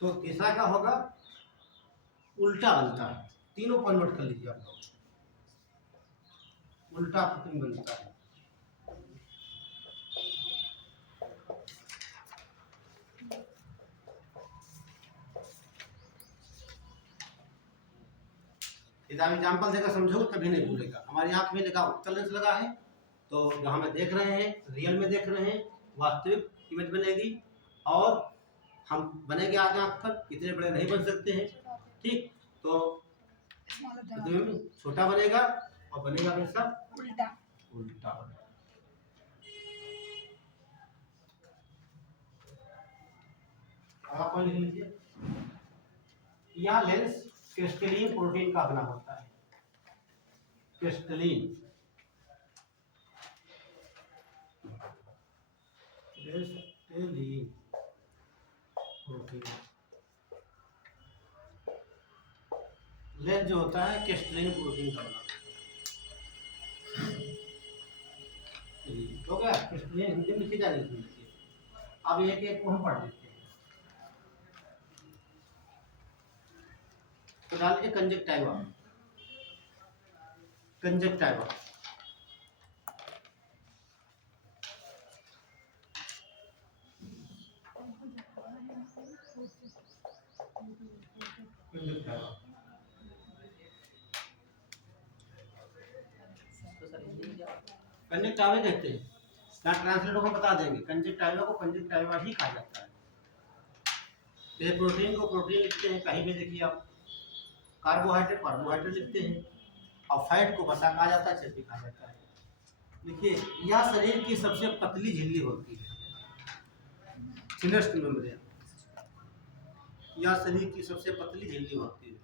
तो तीसरा क्या होगा? उल्टा बनता है। तीनों पॉइंट नोट कर लीजिए आप लोग। उल्टा प्रतिबिंब बनता है। यदि आप एग्जाम्पल देकर समझोगे कभी नहीं भूलेगा। हमारी आँख में लगा उत्तल लेंस लगा है, तो जो हमें देख रहे हैं रियल में देख रहे हैं, वास्तविक इमेज बनेगी और हम बनेंगे आगे आँख पर, इतने बड़े नहीं बन सकते हैं, ठीक। तो छोटा बनेगा और बनेगा कैसा, उल्टा। उल्टा। आप लिख लीजिए, यह लेंस क्रिस्टलीन प्रोटीन का बना होता है, क्रिस्टलीन प्रोटीन लेंस जो होता है क्रिस्टलीन प्रोटीन का बना हो गया। क्रिस्टलीन हिंदी में लिखी जा रही है। अब एक एक को हम पढ़ लेते हैं। तो डाल लीजिए कंजक्टाइवा, कंजक्टाइवा कंजक्टाइवा कहते हैं। यहाँ ट्रांसलेटर को बता देंगे, कंजक्टाइवा को कंजक्टाइवा ही कहा जाता है। जैसे प्रोटीन को प्रोटीन लिखते हैं, कहीं भी देखिए आप, कार्बोहाइड्रेट कार्बोहाइड्रेट लिखते हैं, और फैट को वसा कहा जाता है, चर्बी कहा जाता है। देखिए यह शरीर की सबसे पतली झिल्ली होती है, थिनेस्ट मेम्ब्रेन। यह शरीर की सबसे पतली झिल्ली होती है।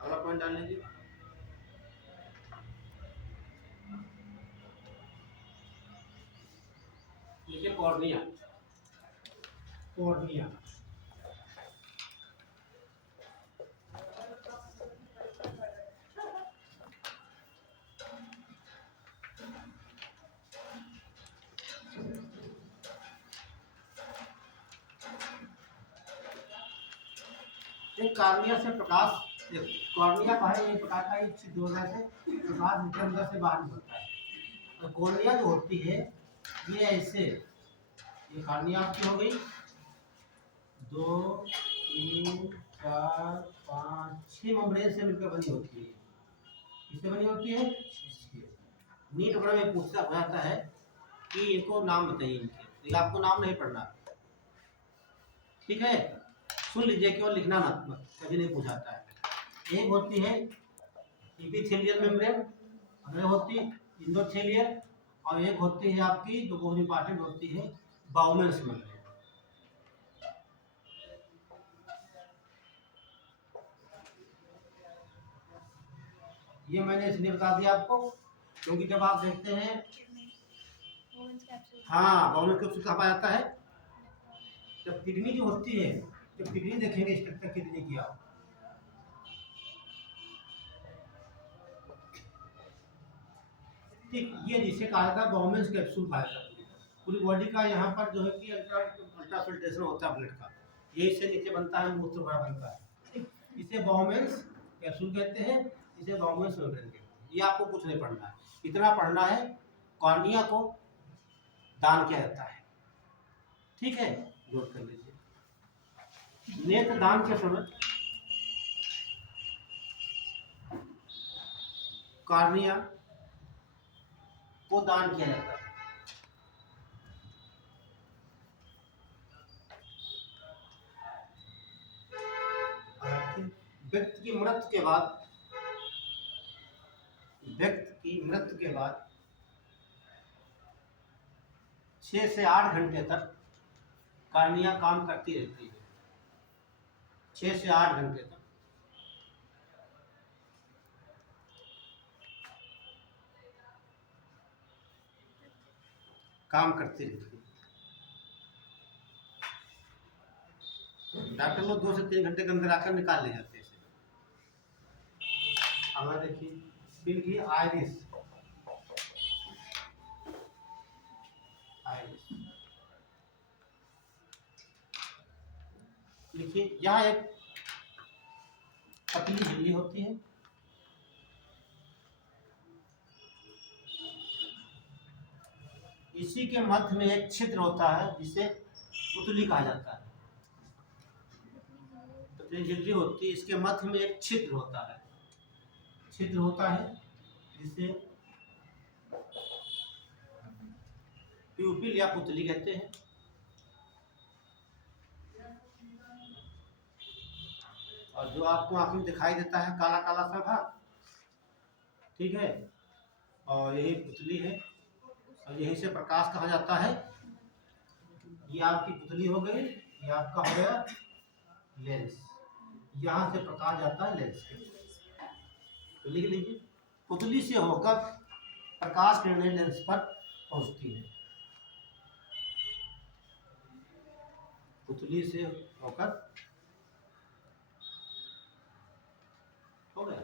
अगला पॉइंट डाल लीजिए, देखिए कॉर्निया, कॉर्निया एक कॉर्निया से प्रकाश, कॉर्निया का है, ये प्रकाश का एक छिद्र होने से प्रकाश इसके अंदर से बाहर निकलता है। और कॉर्निया जो होती है ये ऐसे, ये कॉर्निया आपकी हो गई 2 3 4 5 6 मेम्ब्रेन से मिलकर बनी होती है। किससे बनी होती है? नीट वगैरह में पूछता जाता है कि इनको नाम बताइए इनके, तो आपको नाम नहीं पढ़ना, ठीक है, सुन लीजिए, केवल लिखना ना, कभी नहीं पूछाता है। एक होती है एपिथेलियल मेम्ब्रेन, अगले होती है एंडोथेलियल, और एक होती है आपकी जो बहुत इंपॉर्टेंट होती है बाउमेंस मेम्ब्रेन। ये मैंने इसलिए बता दिया आपको क्योंकि जब आप देखते हैं, हाँ बाउमेंस कैप्सूल कहाँ पाया जाता है, जब किडनी जो होती है, जब किडनी देखेंगे स्ट्रक्चर किडनी की आप, ठीक, ये जिसे कहा जाता है बाउमेंस कैप्सूल पाया जाता है। पूरी बॉडी का यहाँ पर जो है कि अल्ट्रा फिल्ट्रेशन होता है ब्लड का, यही से नीचे बनता है, मूत्र बड़ा बनता है, ठीक, इसे बाउमेंस कैप्सूल कहते हैं, इसे बाउमेंस मेम्ब्रेन कहते हैं। ये आपको कुछ नहीं पढ़ना है, इतना पढ़ना है कॉर्निया को दान किया जाता है, ठीक है, नोट कर लीजिए। नेत्र दान के समय कॉर्निया को दान किया जाता है। व्यक्ति की मृत्यु के बाद, व्यक्ति की मृत्यु के बाद 6 से 8 घंटे तक कॉर्निया काम करती रहती है, 6 से 8 घंटे तक। काम करती रहती है। डॉक्टर लोग 2 से 3 घंटे के अंदर आकर निकाल ले जाते हैं इसे। अब देखिए फिर की आइरिस, आइरिस लिखिए, यह एक पतली झिल्ली होती है, इसी के मध्य में एक छिद्र होता है जिसे पुतली कहा जाता है। पुतली झिल्ली होती है, इसके मध्य में एक छिद्र होता है, छिद्र होता है जिसे प्यूपिल या पुतली कहते हैं। और जो आपको आंख में दिखाई देता है काला काला सा भाग, ठीक है, और यही पुतली है। और यहीं से प्रकाश कहा जाता है। ये आपकी पुतली हो गई, ये आपका हो गया लेंस। यहाँ से प्रकाश जाता है लेंस के। तो लिख लीजिए, पुतली से होकर प्रकाश किरणें लेंस पर पहुंचती है। पुतली से होकर हो गया।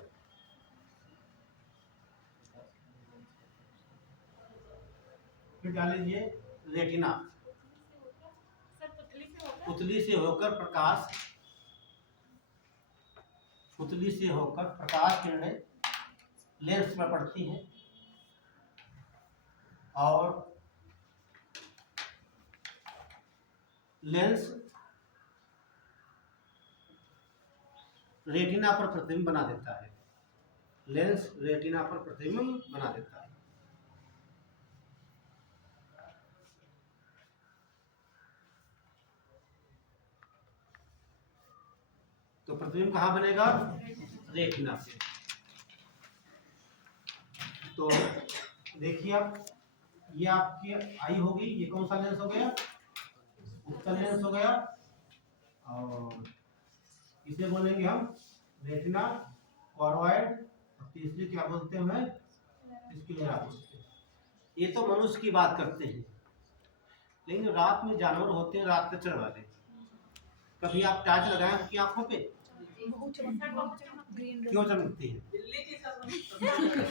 फिर डाल लीजिए रेटिना। पुतली से होकर प्रकाश, पुतली से होकर प्रकाश किरणें लेंस में पड़ती हैं और लेंस रेटिना पर प्रतिबिंब बना देता है। लेंस रेटिना पर प्रतिबिंब बना देता है। तो प्रतिबिंब कहाँ बनेगा? रेटिना से। तो देखिए अब ये आपकी आई होगी, ये कौन सा लेंस हो गया? उत्तल लेंस हो गया। और इसे बोलेंगे हम रेटिना, कॉर्वाइड, और तीसरी क्या बोलते हैं? स्क्लेरा बोलते हैं। ये तो मनुष्य की बात करते हैं, लेकिन रात में जानवर होते हैं, रात के चढ़ वाले। कभी आप टार्च लगाएं उनकी आंखों पे, क्यों चमकती है? दिल्ली की सब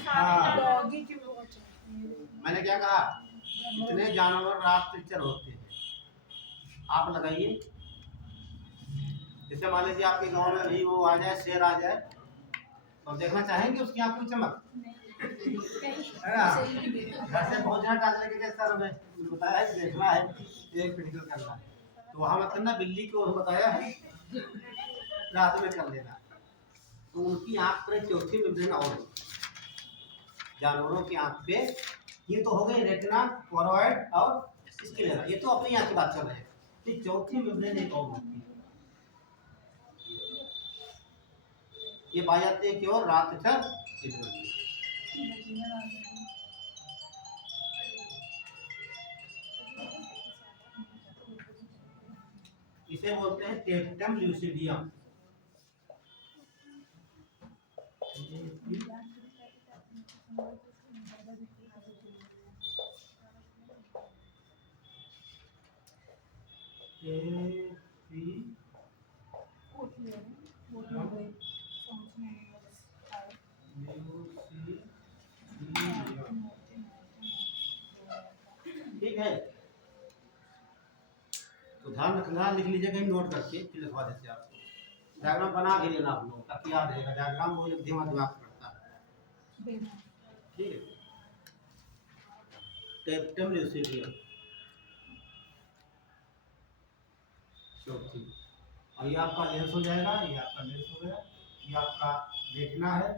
हाँ, डॉगी की वो चमकती है। मैंने क्या कहा? इतने जानवर रात में चढ़ होते हैं, आप लगाइए। जैसे मान लीजिए आपके गांव में भी वो आ जाए, शेर आ जाए, तो देखना चाहेंगे उसकी आंखों में चमक, है ना? घर से बहुत जगह टार्च लेके गए सर, हमें बताया है देखना है, एक क्रिटिकल करना है, तो वहाँ मत करना, बिल्ली को बताया है रात में कर लेना। तो उनकी आंख पर चौथी मेम्ब्रेन और है। जानवरों की आंख पे ये तो हो गई रेटिना, कॉर्वाइड और स्क्लेरा, ये तो अपनी आंख की बात कर रहे हैं। ये चौथी मेम्ब्रेन एक और होती है, ये पाई जाती है क्यों? रात तक। इसे बोलते हैं टेप्टम ल्यूसिडियम। ठीक है, तो ध्यान रखना, लिख लीजिए कहीं नोट करके, फिर लिखवा देते हैं आपको। डायग्राम बना के लेना आप लोग, ताकि याद रहेगा। डायग्राम वो दिमाग पड़ता है, ठीक है। टेप्टम ल्यूसिडियम चौथी, और ये आपका लेंस हो जाएगा, ये आपका लेंस हो गया, ये आपका रेटिना है,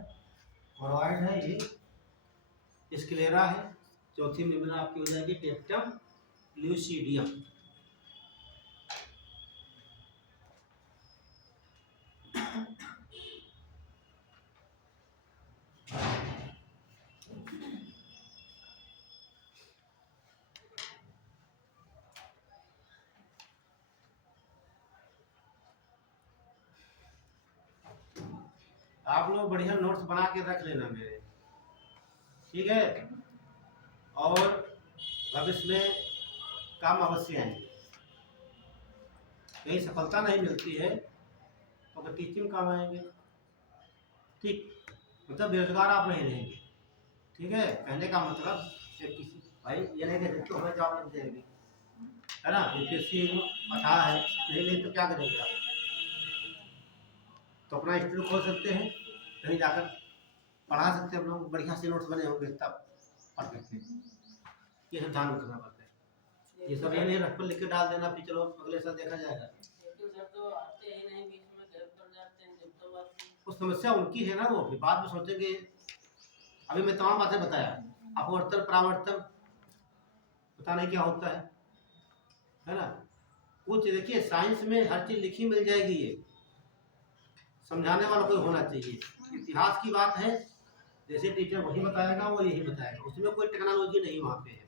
कॉर्वाइड है, ये स्क्लेरा है, चौथी मेम्ब्रेन आपकी हो जाएगी टेप्टम ल्यूसिडियम। आप लोग बढ़िया नोट्स बना के रख लेना मेरे, ठीक है। और भविष्य में काम अवश्य आएंगे। कहीं सफलता नहीं मिलती है तो टीचिंग काम आएंगे, ठीक। मतलब बेरोजगार आप नहीं रहेंगे, ठीक है। कहने का मतलब किसी भाई ये नहीं कहते तो हमें जॉब लग जाएगी, है ना। यूपीएससी पढ़ा है, नहीं तो क्या करेंगे आप? तो अपना इंस्टीट्यूट खोल सकते हैं, कहीं जाकर पढ़ा सकते हैं। हम लोग बढ़िया से नोट्स बने होंगे तब पढ़ सकते हैं। ये सब ध्यान रखना पड़ता है। ये सब ये नहीं रख पर लिख के डाल देना, फिर चलो अगले साल देखा जाएगा। लेकिन सर तो आते ही नहीं, बीच में गैप कर जाते हैं, जब तो बात वो समस्या उनकी है ना, वो फिर बाद में सोचेंगे। अभी मैं तमाम बातें बताया, अपवर्तन परावर्तन पता नहीं क्या होता है ना। कुछ देखिए साइंस में हर चीज लिखी मिल जाएगी, ये समझाने वाला कोई होना चाहिए। इतिहास की बात है, जैसे टीचर वही बताएगा वो यही बताएगा, उसमें कोई टेक्नोलॉजी नहीं वहाँ पे है।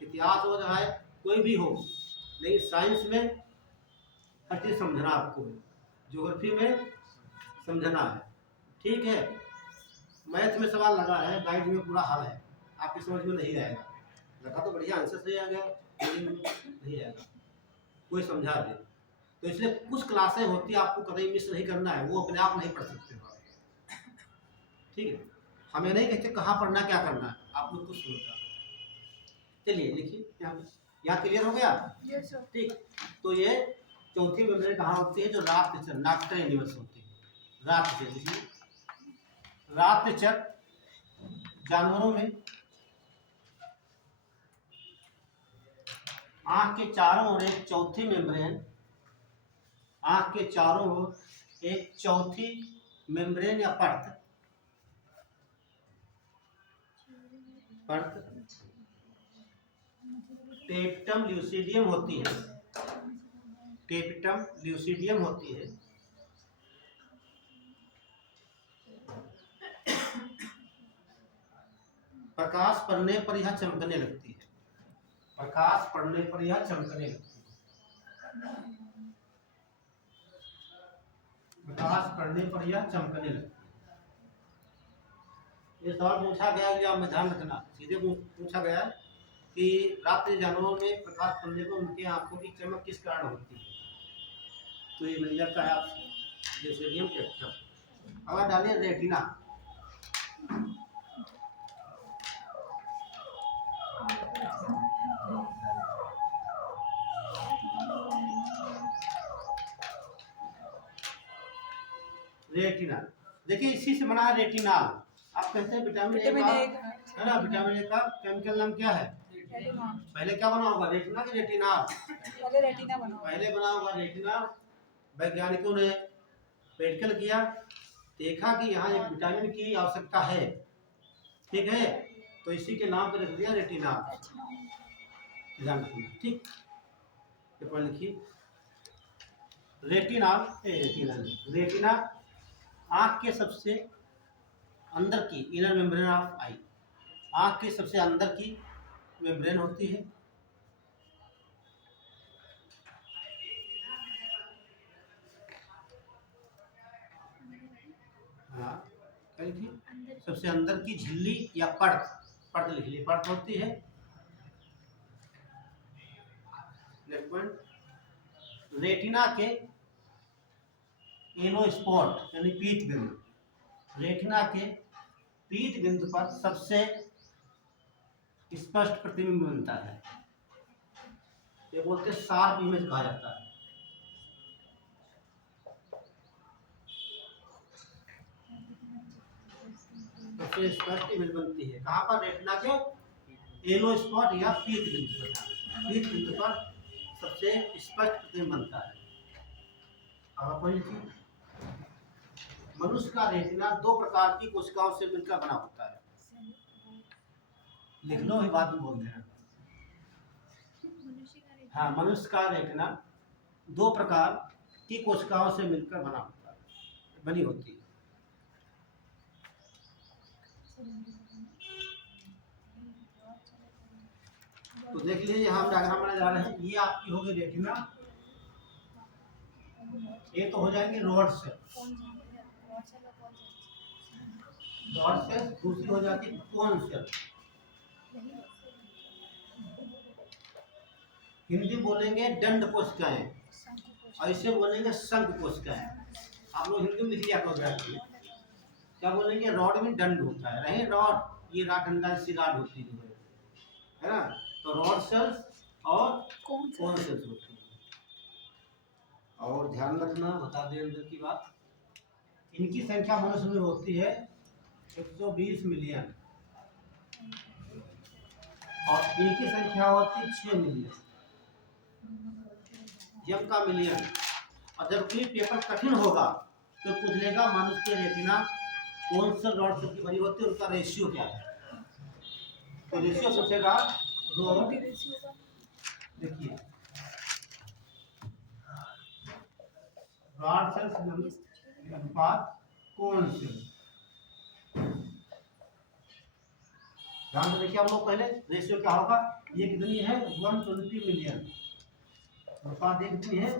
इतिहास हो रहा है कोई भी हो, लेकिन साइंस में हर चीज समझना आपको है, ज्योग्राफी में समझना है, ठीक है। मैथ में सवाल लगा है, गाइड में पूरा हल है, आपकी समझ में नहीं आएगा। लगा तो बढ़िया आंसर सही आ गया, लेकिन नहीं आएगा, कोई समझा दे। तो इसलिए कुछ क्लासें होती है आपको कभी मिस नहीं करना है, वो अपने आप नहीं पढ़ सकते हो, ठीक है। हमें नहीं कहते कहाँ पढ़ना क्या करना है, आप लोग कुछ समझा। चलिए लिखिए, यहाँ क्लियर हो गया, ठीक। तो ये चौथी मेम्ब्रेन कहाँ होती है, जो रातचर नाक्टर एनिमल्स होती है। रातचर लिखिए, रातचर जानवरों में आँख के चारों ओर एक चौथी मेम्ब्रेन, आँख के चारों ओर एक चौथी मेम्ब्रेन या परत टेप्टम ल्यूसिडियम होती है। टेप्टम ल्यूसिडियम होती है। प्रकाश पड़ने पर यह चमकने लगती है। प्रकाश पड़ने पर यह चमकने लगती है। प्रकाश पड़ने पर यह चमकने लगती है। ये सवाल पूछा गया है, आप में ध्यान रखना, सीधे पूछा गया है कि रात्रि जानवरों में प्रकाश पड़ने पर उनके आंखों की चमक किस कारण होती है। तो ये मिल जाता है आपसे ल्यूसिडियम टेप्टम। अब डालिए रेटिना। रेटिना देखिए, इसी से बना है रेटिनाल। आप कहते हैं विटामिन ए का, है ना, विटामिन ए का केमिकल नाम क्या है? पहले क्या बना होगा, रेटिना की रेटिनाल? पहले रेटिना बना, पहले बना होगा रेटिना। वैज्ञानिकों ने मेडिकल किया, देखा कि यहाँ एक विटामिन की आवश्यकता है, ठीक है, तो इसी के नाम पर रख दिया रेटिनाल। ध्यान रखना, ठीक। पेपर लिखिए, रेटिना आँख के सबसे अंदर की इनर मेम्ब्रेन ऑफ आई, आँख के सबसे अंदर की मेम्ब्रेन होती है। हाँ, क्या लिखिए, सबसे अंदर की झिल्ली या परत, परत लिख ली, परत होती है। नेक्स्ट पॉइंट, रेटिना के एनोस्पॉट यानी पीठ बिंदु, रेटिना के पीठ बिंदु पर सबसे स्पष्ट प्रतिबिंब बनता है। ये बोलते हैं शार्प इमेज कहा जाता है। सबसे स्पष्ट इमेज बनती है कहाँ पर, रेटिना के एनोस्पॉट या पीठ बिंदु पर। पीठ बिंदु पर सबसे स्पष्ट प्रतिबिंब बनता है। मनुष्य का रेटिना दो प्रकार की कोशिकाओं से मिलकर बना होता है। लिख लो, ही बात में बोल देना। हाँ, मनुष्य का रेटिना दो प्रकार की कोशिकाओं से मिलकर बना होता है, बनी होती है। तो देख लीजिए, यहाँ हम डायग्राम बनाने जा रहे हैं। ये आपकी होगी रेटिना, ये तो हो जाएंगे रॉड सेल, रॉड सेल। दूसरी हो जाती है कोन सेल। हिंदी बोलेंगे दंड कोशिकाएं, ऐसे बोलेंगे शंख कोशिकाएं। आप लोग हिंदी में लिख लिया करो, क्या बोलेंगे, रॉड में दंड होता है, रहे रॉड, ये राड डंडा सी राड होती है ना। तो रॉड सेल्स और कोन सेल्स होती है। और ध्यान रखना, बता दें अंदर की बात, इनकी संख्या मनुष्य में होती है 120 मिलियन, और इनकी संख्या होती है 6 मिलियन। एम का मिलियन। और जब कोई पेपर कठिन होगा तो पूछ लेगा मनुष्य के रेटिना कौन सा रॉड से बनी होती है, उनका रेशियो क्या है। तो रेशियो पूछेगा रॉड, देखिए रॉड सेल्स अनुपात कौन से। ध्यान से देखिए हम लोग, पहले रेशियो क्या होगा, ये कितनी है 120 मिलियन, अनुपात ये कितनी है,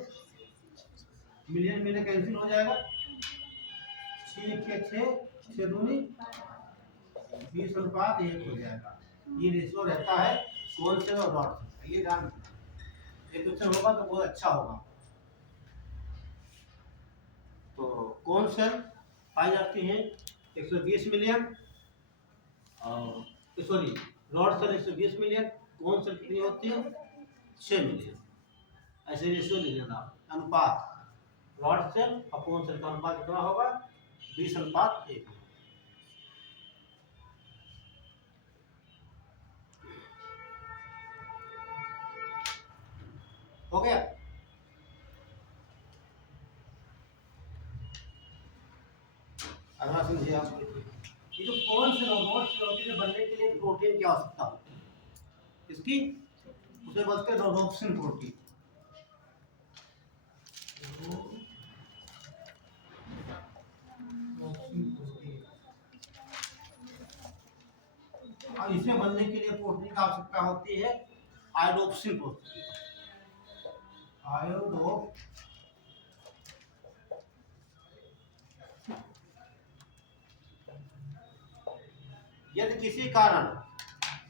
मिलियन मिलियन कैंसिल हो जाएगा, 6 के 6 दूनी 20 अनुपात 1 हो जाएगा। ये रेशियो रहता है कौन से और डॉट से। ये ध्यान ये क्वेश्चन होगा तो बहुत अच्छा होगा। तो कौन से पाई जाती है 120 मिलियन, और सॉरी रॉड सेल 120 मिलियन, कौन सेल कितनी होती है 6 मिलियन। ऐसे रेशियो लिख लेना, अनुपात रॉड सेल और कौन सेल का अनुपात कितना होगा 20 अनुपात 1। हो गया। अगला समझिए आप, ये जो कौन से रॉड सेल बनने के लिए प्रोटीन की आवश्यकता होती है, इसकी उसे बोलते हैं रोडोप्सिन प्रोटीन। और इसे बनने के लिए प्रोटीन की आवश्यकता होती है आयोडोप्सिन प्रोटीन। आयोडोप यदि किसी कारण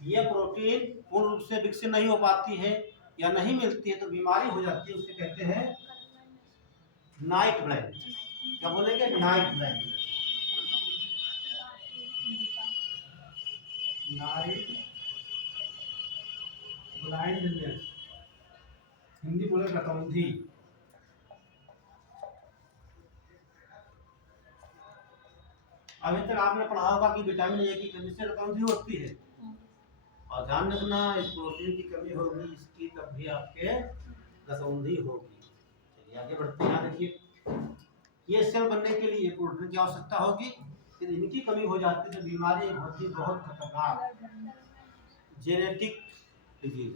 यह प्रोटीन पूर्ण रूप से विकसित नहीं हो पाती है या नहीं मिलती है तो बीमारी हो जाती है, उसे कहते हैं नाइट ब्लाइंड। क्या बोलेंगे, night blind. Night blindness, Hindi बोले गतौंधी। अभी तक आपने पढ़ा होगा कि विटामिन ए की कमी से गतौंधी होती है, और ध्यान रखना इस प्रोटीन की कमी होगी इसकी तब भी आपके गतौंधी होगी। चलिए आगे बढ़ते हैं। देखिए ये सेल बनने के लिए प्रोटीन की आवश्यकता होगी, यदि इनकी कमी हो जाती है तो बीमारी होती है बहुत खतरनाक जेनेटिक डिजीज,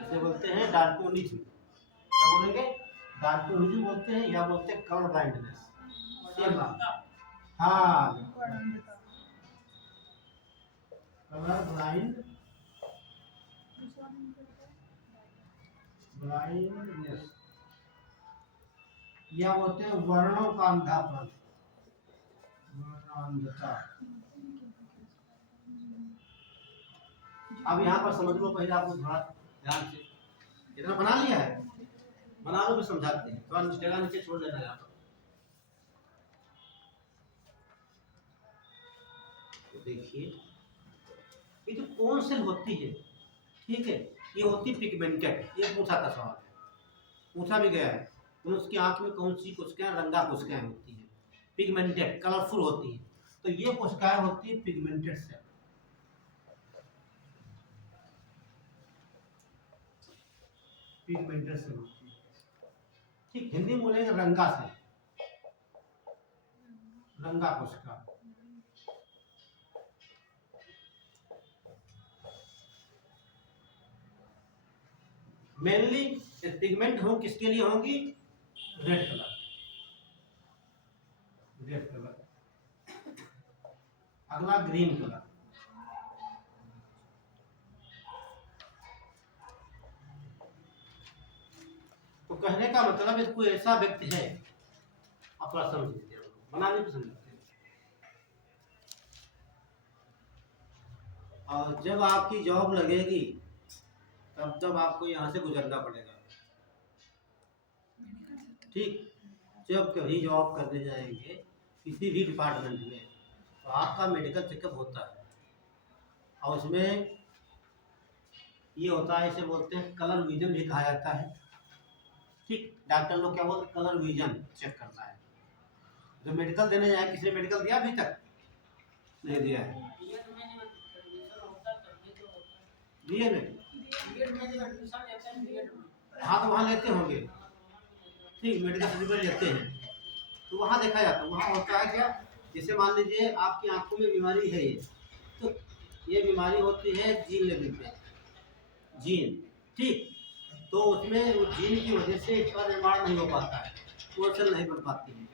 इसे बोलते हैं डाल्टोनिज्म। क्या बोलेंगे, डाल्टोनिज्म बोलते हैं या बोलते हैं कलर ब्लाइंडनेस। हाँ, कलर ब्लाइंडनेस या बोलते हैं वर्णों का अंधापन, वर्णांधता। अब यहाँ पर समझ लो, पहले आपको थोड़ा ध्यान से, इतना बना लिया है, बना लो भी समझाते हैं, थोड़ा जगह नीचे छोड़ देना यहाँ पर। तो देखिए ये जो कौन सेल होती है, ठीक है, ये होती पिगमेंटेड। ये पूछा था सवाल, पूछा भी गया है, तो उसकी आंख में कौन सी कोशिकाएं, रंगा कोशिकाएं होती हैं, पिगमेंटेड कलरफुल होती हैं। तो ये कोशिकाएं होती है पिगमेंटेड सेल। पिगमेंटेड सेल होती है, ठीक, हिंदी में बोलेंगे रंगा सेल, रंगा कोशिका। मेनली पिगमेंट हो किसके लिए होंगी, रेड कलर, रेड कलर। अगला ग्रीन कलर। तो कहने का मतलब है कोई ऐसा व्यक्ति है, आप थोड़ा समझ लीजिए, बनाने की समझते हैं। और जब आपकी जॉब लगेगी तब आपको यहाँ से गुजरना पड़ेगा, ठीक। जब कभी जॉब करने जाएंगे किसी भी डिपार्टमेंट में तो आपका मेडिकल चेकअप होता है, और उसमें ये होता है, इसे बोलते हैं कलर विजन भी कहा जाता है, ठीक। डॉक्टर लोग क्या बोलते हैं, कलर विजन चेक करना है। जो मेडिकल देने जाए, किसी ने मेडिकल दिया अभी तक नहीं दिया है, दिए में बीएड में जो एडमिशन लेते हैं बीएड में, हाँ तो वहाँ लेते होंगे, ठीक, मेडिकल सर्टिफिकेट लेते हैं तो वहाँ देखा जाता है। वहाँ होता है क्या, जैसे मान लीजिए आपकी आंखों में बीमारी है ये, तो ये बीमारी होती है जीन लेवल पे, जीन, ठीक, तो उसमें वो जीन की वजह से इसका निर्माण नहीं हो पाता है, वो सेल नहीं बन पाती है,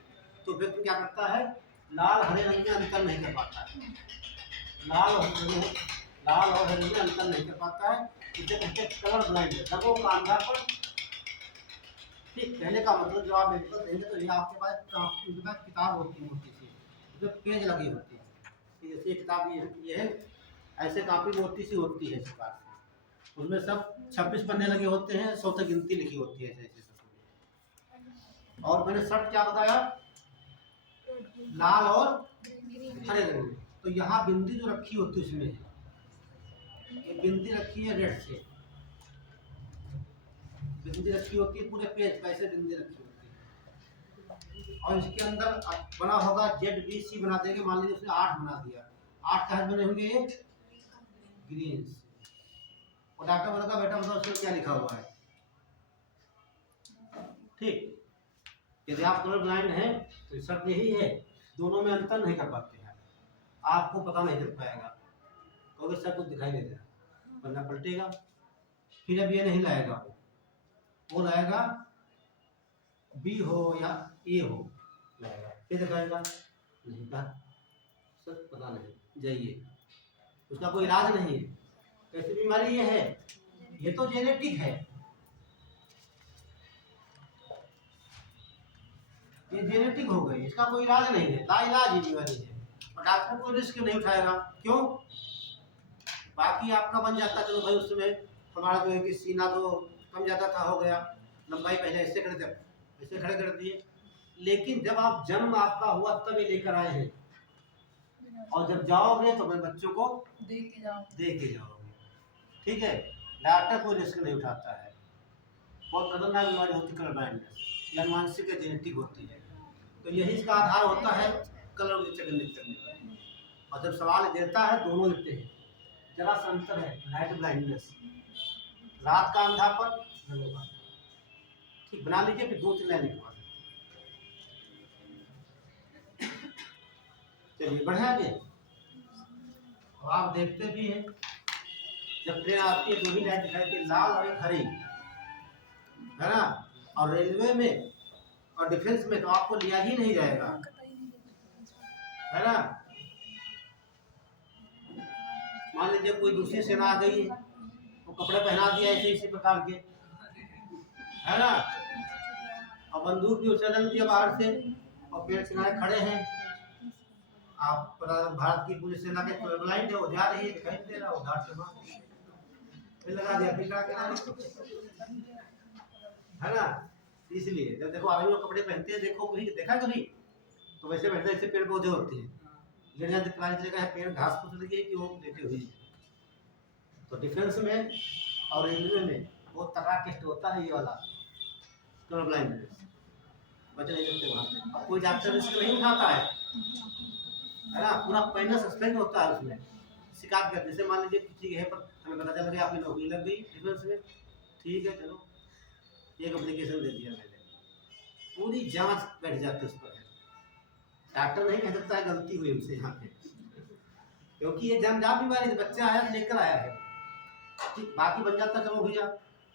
तो व्यक्ति क्या करता है, लाल हरे रंग में अंतर नहीं कर पाता है, लाल और हरे रंग में अंतर नहीं कर पाता है, इसे कहते हैं कलर ब्लाइंड, रंगों का अंधापन। ठीक, कहने का मतलब जब आप मेडिकल देंगे तो ये आपके पास किताब होती है मोटी सी, उसमें पेज लगी होती है, जैसे किताब ये है, ऐसे काफ़ी मोटी सी होती है इस प्रकार से, उसमें सब 26 पन्ने लगे होते हैं, 100 तक गिनती लिखी होती है ऐसे ऐसे सब। और मैंने शर्ट क्या बताया, लाल और हरे रंग में, तो यहाँ बिंदी जो रखी होती है उसमें ये बिंदी रखी है रेड से, बिंदी रखी होती है पूरे पेज पे, ऐसे बिंदी रखी होती है, और इसके अंदर बना होगा ZBC बना देंगे, मान लीजिए उसने 8 बना दिया, 8 कहाँ बने होंगे ये ग्रीन से, और डॉक्टर बोलेगा बेटा मतलब उसमें क्या लिखा हुआ है, ठीक। यदि आप कलर ब्लाइंड हैं तो शर्त यही है, दोनों में अंतर नहीं कर पाते हैं, आपको पता नहीं चल पाएगा, क्योंकि सब कुछ दिखाई नहीं दे रहा, पन्ना पलटेगा, फिर अब ये नहीं लाएगा, वो लाएगा B हो या A हो लाएगा, फिर दिखाएगा नहीं का सब पता नहीं, जाइए, उसका कोई इलाज नहीं है। कैसी बीमारी ये है, ये तो जेनेटिक है, ये जेनेटिक हो गई, इसका कोई इलाज नहीं है, लाइलाज ही बीमारी है, और डॉक्टर कोई रिस्क नहीं उठाएगा, क्यों, बाकी आपका बन जाता, चलो भाई उस समय हमारा जो है कि सीना तो कम ज़्यादा था, हो गया, लंबाई पहले ऐसे खड़े थे, ऐसे खड़े कर दिए, लेकिन जब आप जन्म आपका हुआ तब ये लेकर आए हैं, और जब जाओगे तो अपने बच्चों को देख के जाओगे, ठीक है, डॉक्टर कोई रिस्क नहीं उठाता है, बहुत खतरनाक बीमारी होती है कलर ब्लाइंडनेस, या मानसिक या जेनेटिक होती है, तो यही इसका आधार होता है कलर चिकन करने का। और जब सवाल देता है दोनों देते हैं, जरा सा अंतर है, नाइट ब्लाइंडनेस, रात का अंधापन, ठीक, बना लीजिए, फिर 2-3 लाइन लिखवा, चलिए बढ़े आगे। अब आप देखते भी हैं जब ट्रेन आती है 2 ही लाइन दिखाई देती है, लाल और एक हरी, है ना, और रेलवे में और डिफेंस में तो आपको लिया ही नहीं जाएगा, है ना, मान लीजिए कोई दूसरी सेना आ गई है, तो कपड़े पहना दिया ऐसे इसी प्रकार के, है ना, और बंदूक भी उसे रंग दिया बाहर से, और पेड़ किनारे खड़े हैं, आप भारत की पुलिस सेना के कलर ब्लाइंड है, वो जा रही है, दिखाई दे रहा, उधार से फिर लगा दिया, फिर है ना, इसलिए जब देखो आदमी लोग कपड़े पहनते हैं, देखो कभी देखा कभी, तो वैसे बैठते ऐसे पेड़ पौधे होते हैं, लेकिन दिखाई जगह है पेड़ घास फूस लगी है कि वो लेटे हुई है, तो डिफेंस में और रेलवे में बहुत तगड़ा टेस्ट होता है ये वाला कलर ब्लाइंडनेस, बच नहीं सकते वहाँ पे, अब कोई डॉक्टर रिस्क नहीं उठाता है ना, पूरा पहना सस्पेंड होता है उसमें, शिकायत कर, जैसे मान लीजिए किसी के पर हमें पता चल गया आपकी नौकरी लग गई डिफेंस में, ठीक है चलो एक एप्लीकेशन दे दिया मैंने, पूरी जांच बैठ जाती है उस पर, डॉक्टर नहीं कह सकता है गलती हुई हमसे यहाँ पे, क्योंकि ये जन्मजात बीमारी, बच्चा आया लेकर आया है, ठीक, बाकी बन जाता चलो भैया,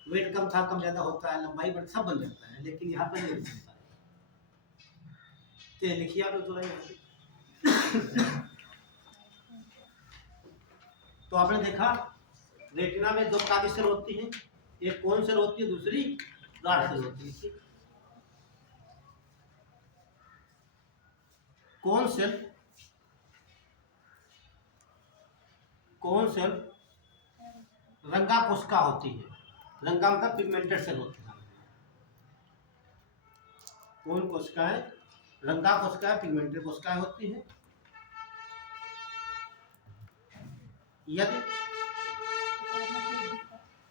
वेट कम था, कम ज़्यादा होता है, लंबाई बढ़ सब बन जाता है, लेकिन यहाँ पर नहीं बन सकता है, लिखिए आप तो तो आपने देखा रेटिना में 2 प्रकार की सेल होती है, एक कोन सेल होती है, दूसरी गाढ़ सेल होती है। कोन सेल रंगा कोशिका होती है, रंगा मतलब पिगमेंटेड सेल होती है, कोन कोशिकाएं रंगा कोशिकाएं पिगमेंटेड कोशिकाएं होती है। यदि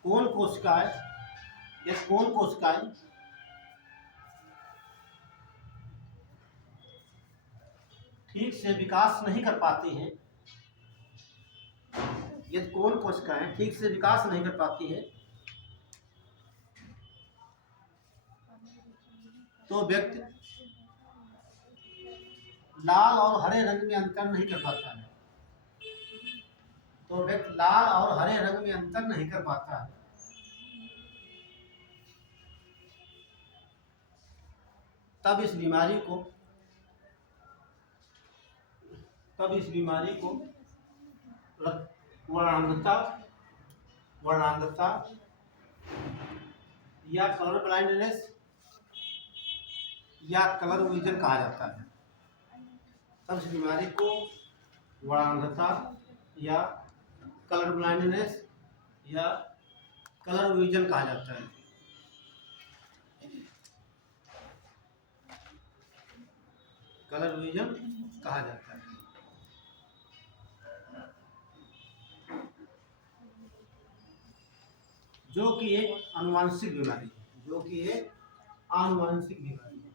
कोन कोशिकाएं ठीक से विकास नहीं कर पाती हैं, यदि कौन कोशिकाएं ठीक से विकास नहीं कर पाती है तो व्यक्ति लाल और हरे रंग में अंतर नहीं कर पाता है। तो व्यक्ति लाल और हरे रंग में अंतर नहीं कर पाता है। तब इस बीमारी को वर्णांधता या कलर ब्लाइंडनेस या कलर विजन कहा जाता है। तब इस बीमारी को वर्णांधता या कलर ब्लाइंडनेस या कलर विजन कहा जाता है। कलर विजन कहा जाता है। जो कि एक आनुवांशिक बीमारी है। जो कि एक आनुवांशिक बीमारी है।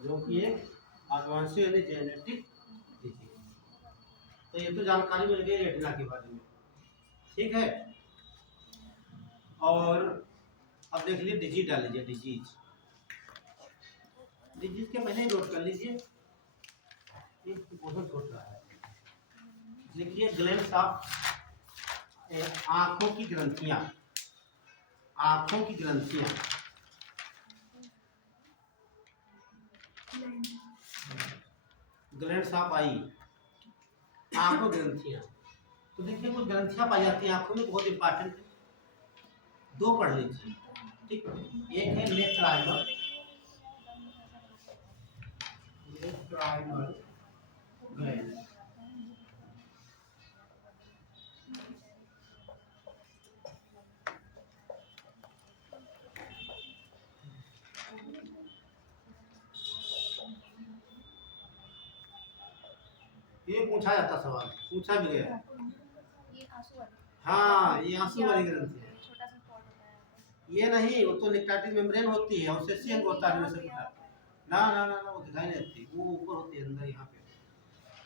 जो कि एक आनुवांशिक यानी जेनेटिक डिजीज। तो ये तो जानकारी मिल गई रेटिना के बारे में, ठीक है। और अब देख लीजिए डिजीज डाल लीजिए। डिजीज के पहले ही नोट कर लीजिए, बहुत छोट रहा है। देखिए ग्लैंड्स ऑफ आंखों की ग्रंथियां। आंखों की ग्रंथियां ग्लैंड्स ऑफ आई, आंखों ग्रंथियां। तो देखिए कुछ ग्रंथियां पाई जाती हैं आंखों में, बहुत इंपॉर्टेंट है। दो पढ़ लीजिए, ठीक। एक है लेक्राइनल ग्लैंड। ये पूछा जाता सवाल, पूछा भी गया। ये आंसू वाली। हाँ, ये आंसू वाली ग्रंथि है। छोटा सा स्पॉट होता है। ये नहीं, वो तो निक्टाटिक मेम्ब्रेन होती है, उससे सिंग होता है वैसे पता। ना ना ना ना, वो दिखाई नहीं देती, वो ऊपर होती है अंदर यहाँ पे।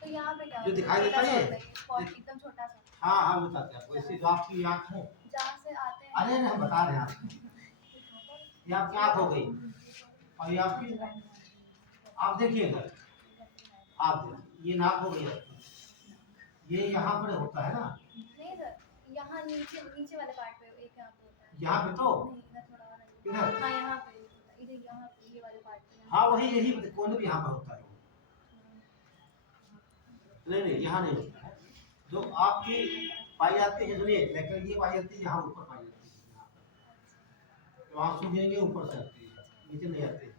तो यहाँ पे क्या जो दिखाई देता है ये? स्पॉट एकदम छोटा सा, हाँ हाँ, बताते हैं आपको। ऐसे जो आपकी आँख है, जहाँ से आते हैं। अरे हम बता रहे हैं आपको। ये आपकी आँख हो गई और ये आपकी, आप देखिए इधर, आप ये नाक हो गई आपकी। ये यहाँ पर होता है ना, नहीं सर, यहाँ नीचे वाले पार्ट पे एक यहाँ पे होता है। यहाँ पे तो नहीं, इधर थोड़ा और है। इधर, हाँ यहाँ पे, इधर यहाँ पे ये वाले पार्ट पे। हाँ वही, यही कोने भी यहाँ पर होता है। नहीं यहाँ नहीं होता है। जो आपकी पाई जाती है, सुनिए, लेकिन ये पाई जाती है यहाँ ऊपर पाई जाती है। तो आप सुनिएंगे ऊपर से आती है, नीचे नहीं आती है,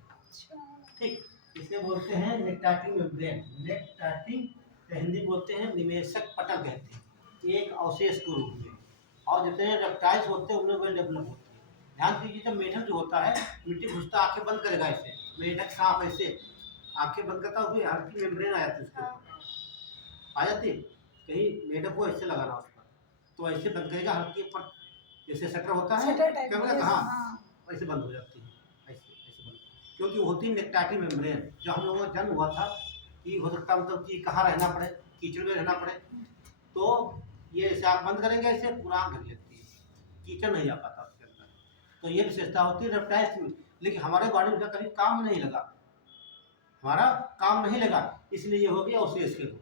ठीक। इसे बोलते हैं नेक्टाटिक मेम्ब्रेन। नेक्टाटिक हिंदी बोलते हैं निमेशक पटल कहते हैं, एक अवशेष के रूप में। और जितने रेप्टाइल्स होते हैं उनमें वेल डेवलप होते हैं। ध्यान दीजिए, जब मेढक जो होता है मिट्टी घुसता आंखें बंद करेगा ऐसे, मेढक सांप ऐसे आंखें बंद करता हुए हल्की मेम्ब्रेन आ जाती है उसके ऊपर, आ जाती है। कहीं मेढक को ऐसे लगाना उस पर, तो ऐसे बंद करेगा हल्की ऊपर, जैसे शटर होता है कैमरा का, हाँ ऐसे बंद हो जाती है, ऐसे बंद। क्योंकि वो होती है नेक्टाटिक मेम्ब्रेन। जो हम लोगों का जन्म हुआ था कि हो सकता मतलब कि कहाँ रहना पड़े, कीचड़ में रहना पड़े, तो ये ऐसे आप बंद करेंगे ऐसे पूरा आँख भर लेती है, कीचड़ नहीं आ पाता उसके अंदर। तो ये विशेषता होती है रेप्टाइल्स में। लेकिन हमारे बॉडी में कभी काम नहीं लगा, हमारा काम नहीं लगा, इसलिए ये हो गया अवशेष के रूप।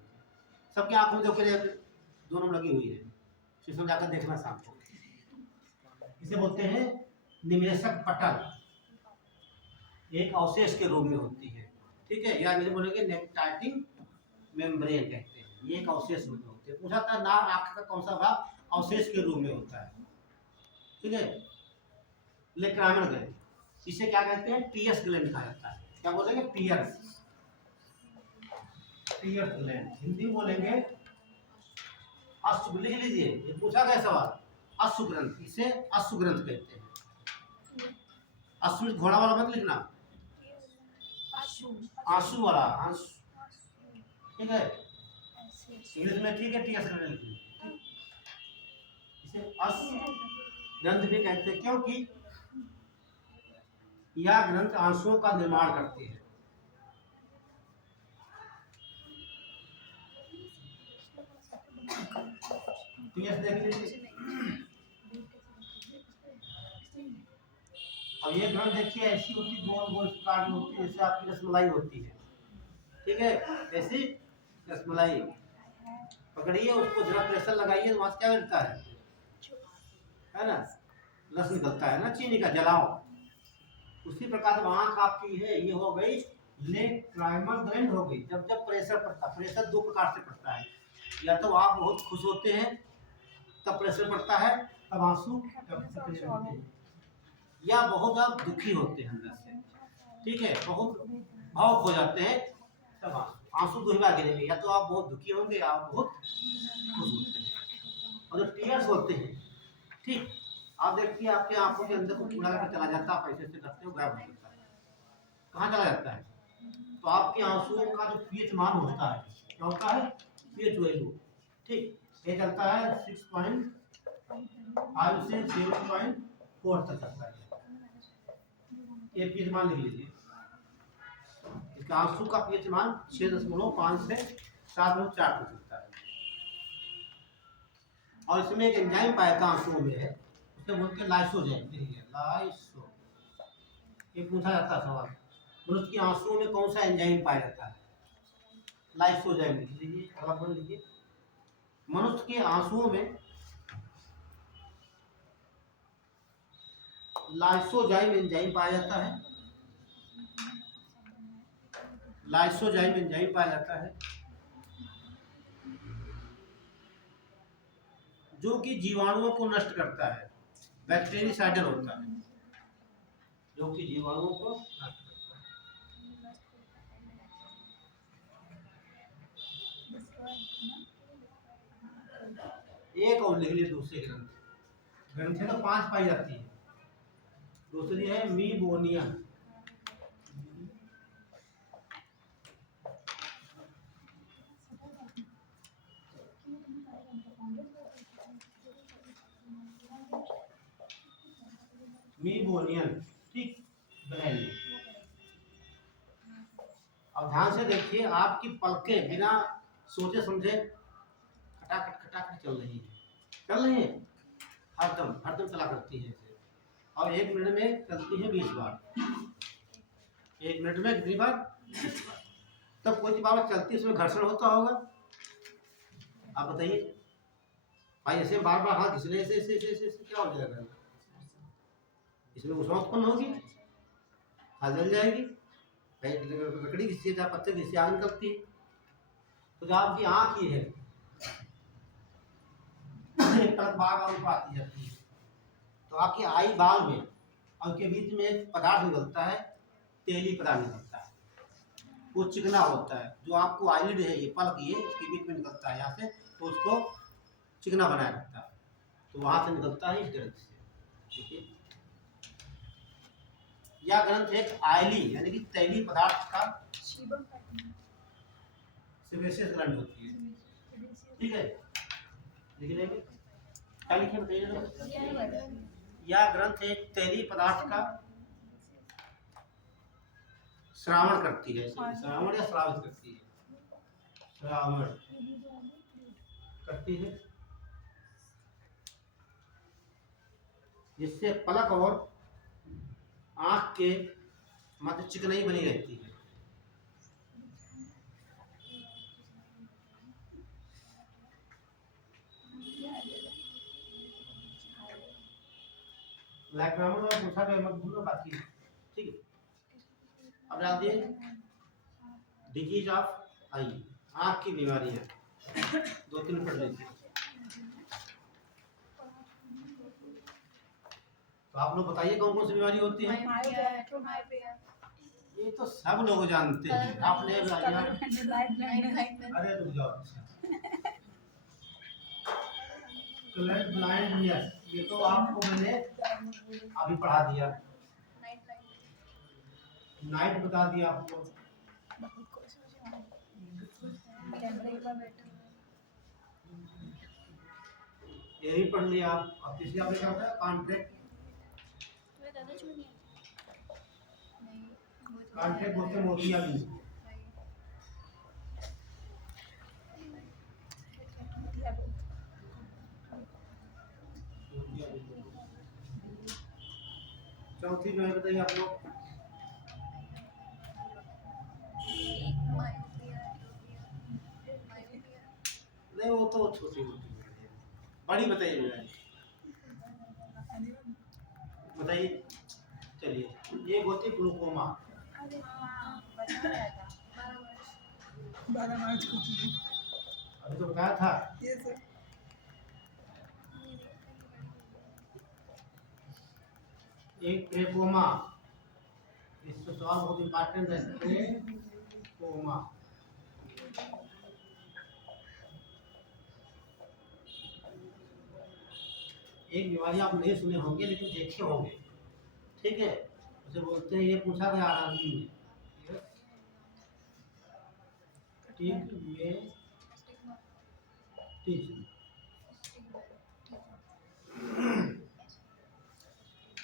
सबके आँख में देखो दोनों लगी हुई है, शीशम जाकर देखना शाम को। इसे बोलते हैं निमेशक पटल, एक अवशेष के रूप में होती है, ठीक है। या नहीं बोलेंगे नेक्टाटिक मेम्ब्रेन कहते हैं, ये एक अवशेष रूप में होते हैं। पूछा था ना आँख का कौन सा भाग अवशेष के रूप में होता है, ठीक है। लेक्राइनल ग्लैंड, इसे क्या कहते हैं, पियर्स ग्लैंड कहा जाता है। क्या बोलेंगे, पियर्स ग्लैंड। हिंदी बोलेंगे अश्व, लिख लीजिए, ये पूछा गया सवाल। अश्व ग्रंथ, इसे अश्व ग्रंथ कहते हैं। अश्व घोड़ा वाला मत लिखना, आंसू वाला, आंसू, ठीक है। इंग्लिश में ठीक है, टीएस करके लिखिए। इसे अस ग्रंथ भी कहते हैं, क्योंकि यह ग्रंथ आंसुओं का निर्माण करती है। देख लीजिए, अब ये ग्रंथ देखिए ऐसी होती, गोल गोल प्रकार की होती है, जैसे आपकी रसमलाई होती है, ठीक है, ऐसी रसमलाई पकड़िए, उसको जरा प्रेशर लगाइए तो वहां से क्या मिलता है ना, रस निकलता है ना, चीनी का जलाओ। उसी प्रकार से आँख आपकी है, ये हो गई लेक्राइमल ग्लैंड हो गई। जब जब प्रेशर पड़ता है, प्रेशर दो प्रकार से पड़ता है, या तो आप बहुत खुश होते हैं तब प्रेशर पड़ता है, तब आंसू होते हैं, या बहुत आप दुखी होते हैं अंदर से, ठीक है, बहुत भावुक हो जाते हैं तब आंसू दो ही बार गिरेंगे, या तो आप बहुत दुखी होंगे या आप बहुत खुश होते हैं। और जब टीयर्स होते हैं, ठीक, आप देखिए आपके आंखों के अंदर कुछ कूड़ा करके चला जाता है, आप ऐसे करते हो, गायब हो जाता है, कहाँ चला जाता है, तो आपके आंसुओं का जो पीएच मान होता है, क्या होता है, पीएच वैल्यू, ठीक, ये चलता है 6.5 से 7.4 तक चलता है, ये पीएच मान लिख लीजिए। इसका आंसू का पीएच मान 6.5 से 7.4 तक चलता है। और इसमें एक एंजाइम पाया था आंसुओं में है, उसे बोलते हैं लाइसोजाइम। लाइसो, ये पूछा जाता सवाल, मनुष्य के आंसुओं में कौन सा एंजाइम पाया जाता है, लाइसोजाइम लिख लीजिए, अगला बोल लीजिए। मनुष्य के आंसुओं में लाइसोजाइम एंजाइम पाया जाता है, लाइसोजाइम एंजाइम पाया जाता है, जो कि जीवाणुओं को नष्ट करता है, बैक्टीरियासाइडल होता है, जो कि जीवाणुओं को नष्ट करता है। एक और लिख लीजिए दूसरे ग्रंथ, ग्रंथें तो 5 पाई जाती है, दूसरी है मीबोनियन, मीबोनियन, ठीक, ग्लैंड। अब ध्यान से देखिए, आपकी पलकें बिना सोचे समझे खटाखट खटाखट चल रही है, हरदम हरदम चला करती है इसे। और 1 मिनट में चलती है 20 बार, 1 मिनट में कितनी बार, 20 बार। तब कोई बार चलती है, उसमें घर्षण होता होगा, आप बताइए भाई, ऐसे बार बार हाथ घिसने ऐसे ऐसे ऐसे ऐसे क्या हो जाएगा, इसमें ऊष्मा उत्पन्न होगी, हाथ जल जाएगी, लकड़ी घिसी है, पत्थर घिसी, आग निकलती है। तो जो आपकी आँख ही है, एक तरफ बार बार आती जाती है, तो आपकी आई बाल में और उसके बीच में एक पदार्थ निकलता है, तेली पदार्थ निकलता है, वो चिकना होता है, जो आपको आईलिड है, ये पलक, ये इसके बीच में निकलता है यहाँ से, तो उसको चिकना बनाया जाता है, तो वहां से निकलता है इस ग्रंथ से। देखिए, यह ग्रंथ एक आयली यानी कि तैली पदार्थ का सेबेशियस ग्लैंड होती है, ठीक है, लिख लेंगे, क्या लिखे बताइए। यह ग्रंथ एक तैली पदार्थ का श्रावण करती है, श्रावण या श्रावित करती है, श्रावण करती है, जिससे पलक और आँख के मध्य चिकनाई बनी रहती है। लाइक्रामन में पूछा गया, मत भूलो बाकी, ठीक है। अब डाल दिए डिजीज ऑफ आई, आँख की बीमारी है, 2-3 पढ़ लीजिए। तो आप लोग बताइए कौन कौन सी बीमारी होती है, ये तो सब लोग जानते हैं, आपने अरे रुक जाओ, कलर ब्लाइंडनेस, ये तो आपको मैंने अभी पढ़ा दिया, नाइट बता दिया आपको, ये भी पढ़ लिया आप। अब तीसरी आपने क्या होता है कॉन्ट्रैक्ट। कॉन्ट्रैक्ट बोलते हैं मोतियाबिंद। चौथी जो है बताइए आप लोग। नहीं वो तो छोटी मोटी है। बड़ी बताइए बीमारी बताइए। चलिए ये होती है ग्लूकोमा। 12 मार्च को। अभी तो बताया था। ये सर एक ट्रेकोमा, इससे सवाल बहुत इंपॉर्टेंट है। ट्रेकोमा एक बीमारी आप नहीं सुने होंगे लेकिन देखे होंगे, ठीक है। उसे बोलते हैं, ये पूछा गया आरआरबी में,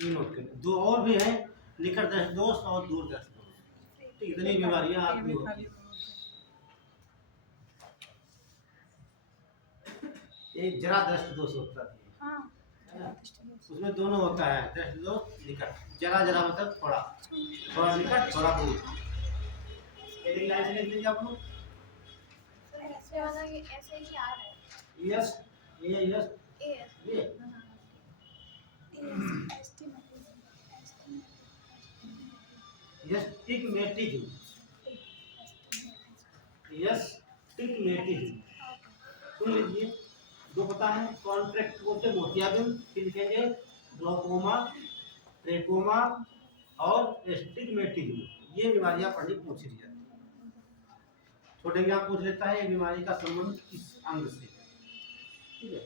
नोट करें। दो और भी है, निकट दृष्टि दोष और दूर दृष्टि दोष। तो इतनी बीमारियां आपकी होती हैं। एक जरा दृष्टि दोष होता है, उसमें दोनों होता है, दृष्टि दोष निकट। जरा जरा मतलब थोड़ा, थोड़ा निकट थोड़ा दूर। एक लाइन से लिख लीजिए आप लोग। यस ये यस ये स्टिग्मेटिज्म, स्टिग्मेटिज्म सुन लीजिए। दो पता है, कॉन्ट्रैक्ट बोलते मोतियाबिंद, फिर लिखेंगे ग्लूकोमा, ट्रेकोमा और स्टिग्मेटिज्म। ये बीमारियां पढ़नी पूछ रही है। छोटे ज्ञान पूछ लेता है ये बीमारी का संबंध किस अंग से है, ठीक है।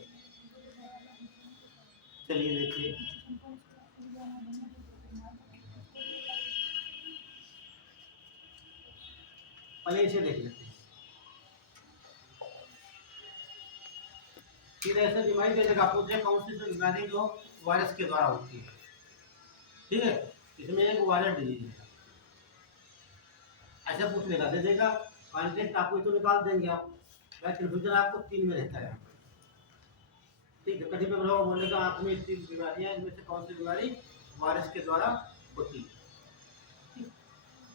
चलिए देखिए, पहले इसे देख लेते हैं। फिर ऐसे बीमारी दे देगा, पूछे कौन सी बीमारी जो वायरस के द्वारा होती है, ठीक है। इसमें एक वायरस डिजीज है, ऐसा पूछ लेगा, दे देगा कॉन्टेक्ट आपको तो निकाल देंगे आप। कंफ्यूजन आपको 3 में रहता है, ठीक है। कभी कभी लोग बोलेगा आंख में 3 बीमारियां, इनमें से कौन सी बीमारी वायरस के द्वारा होती है।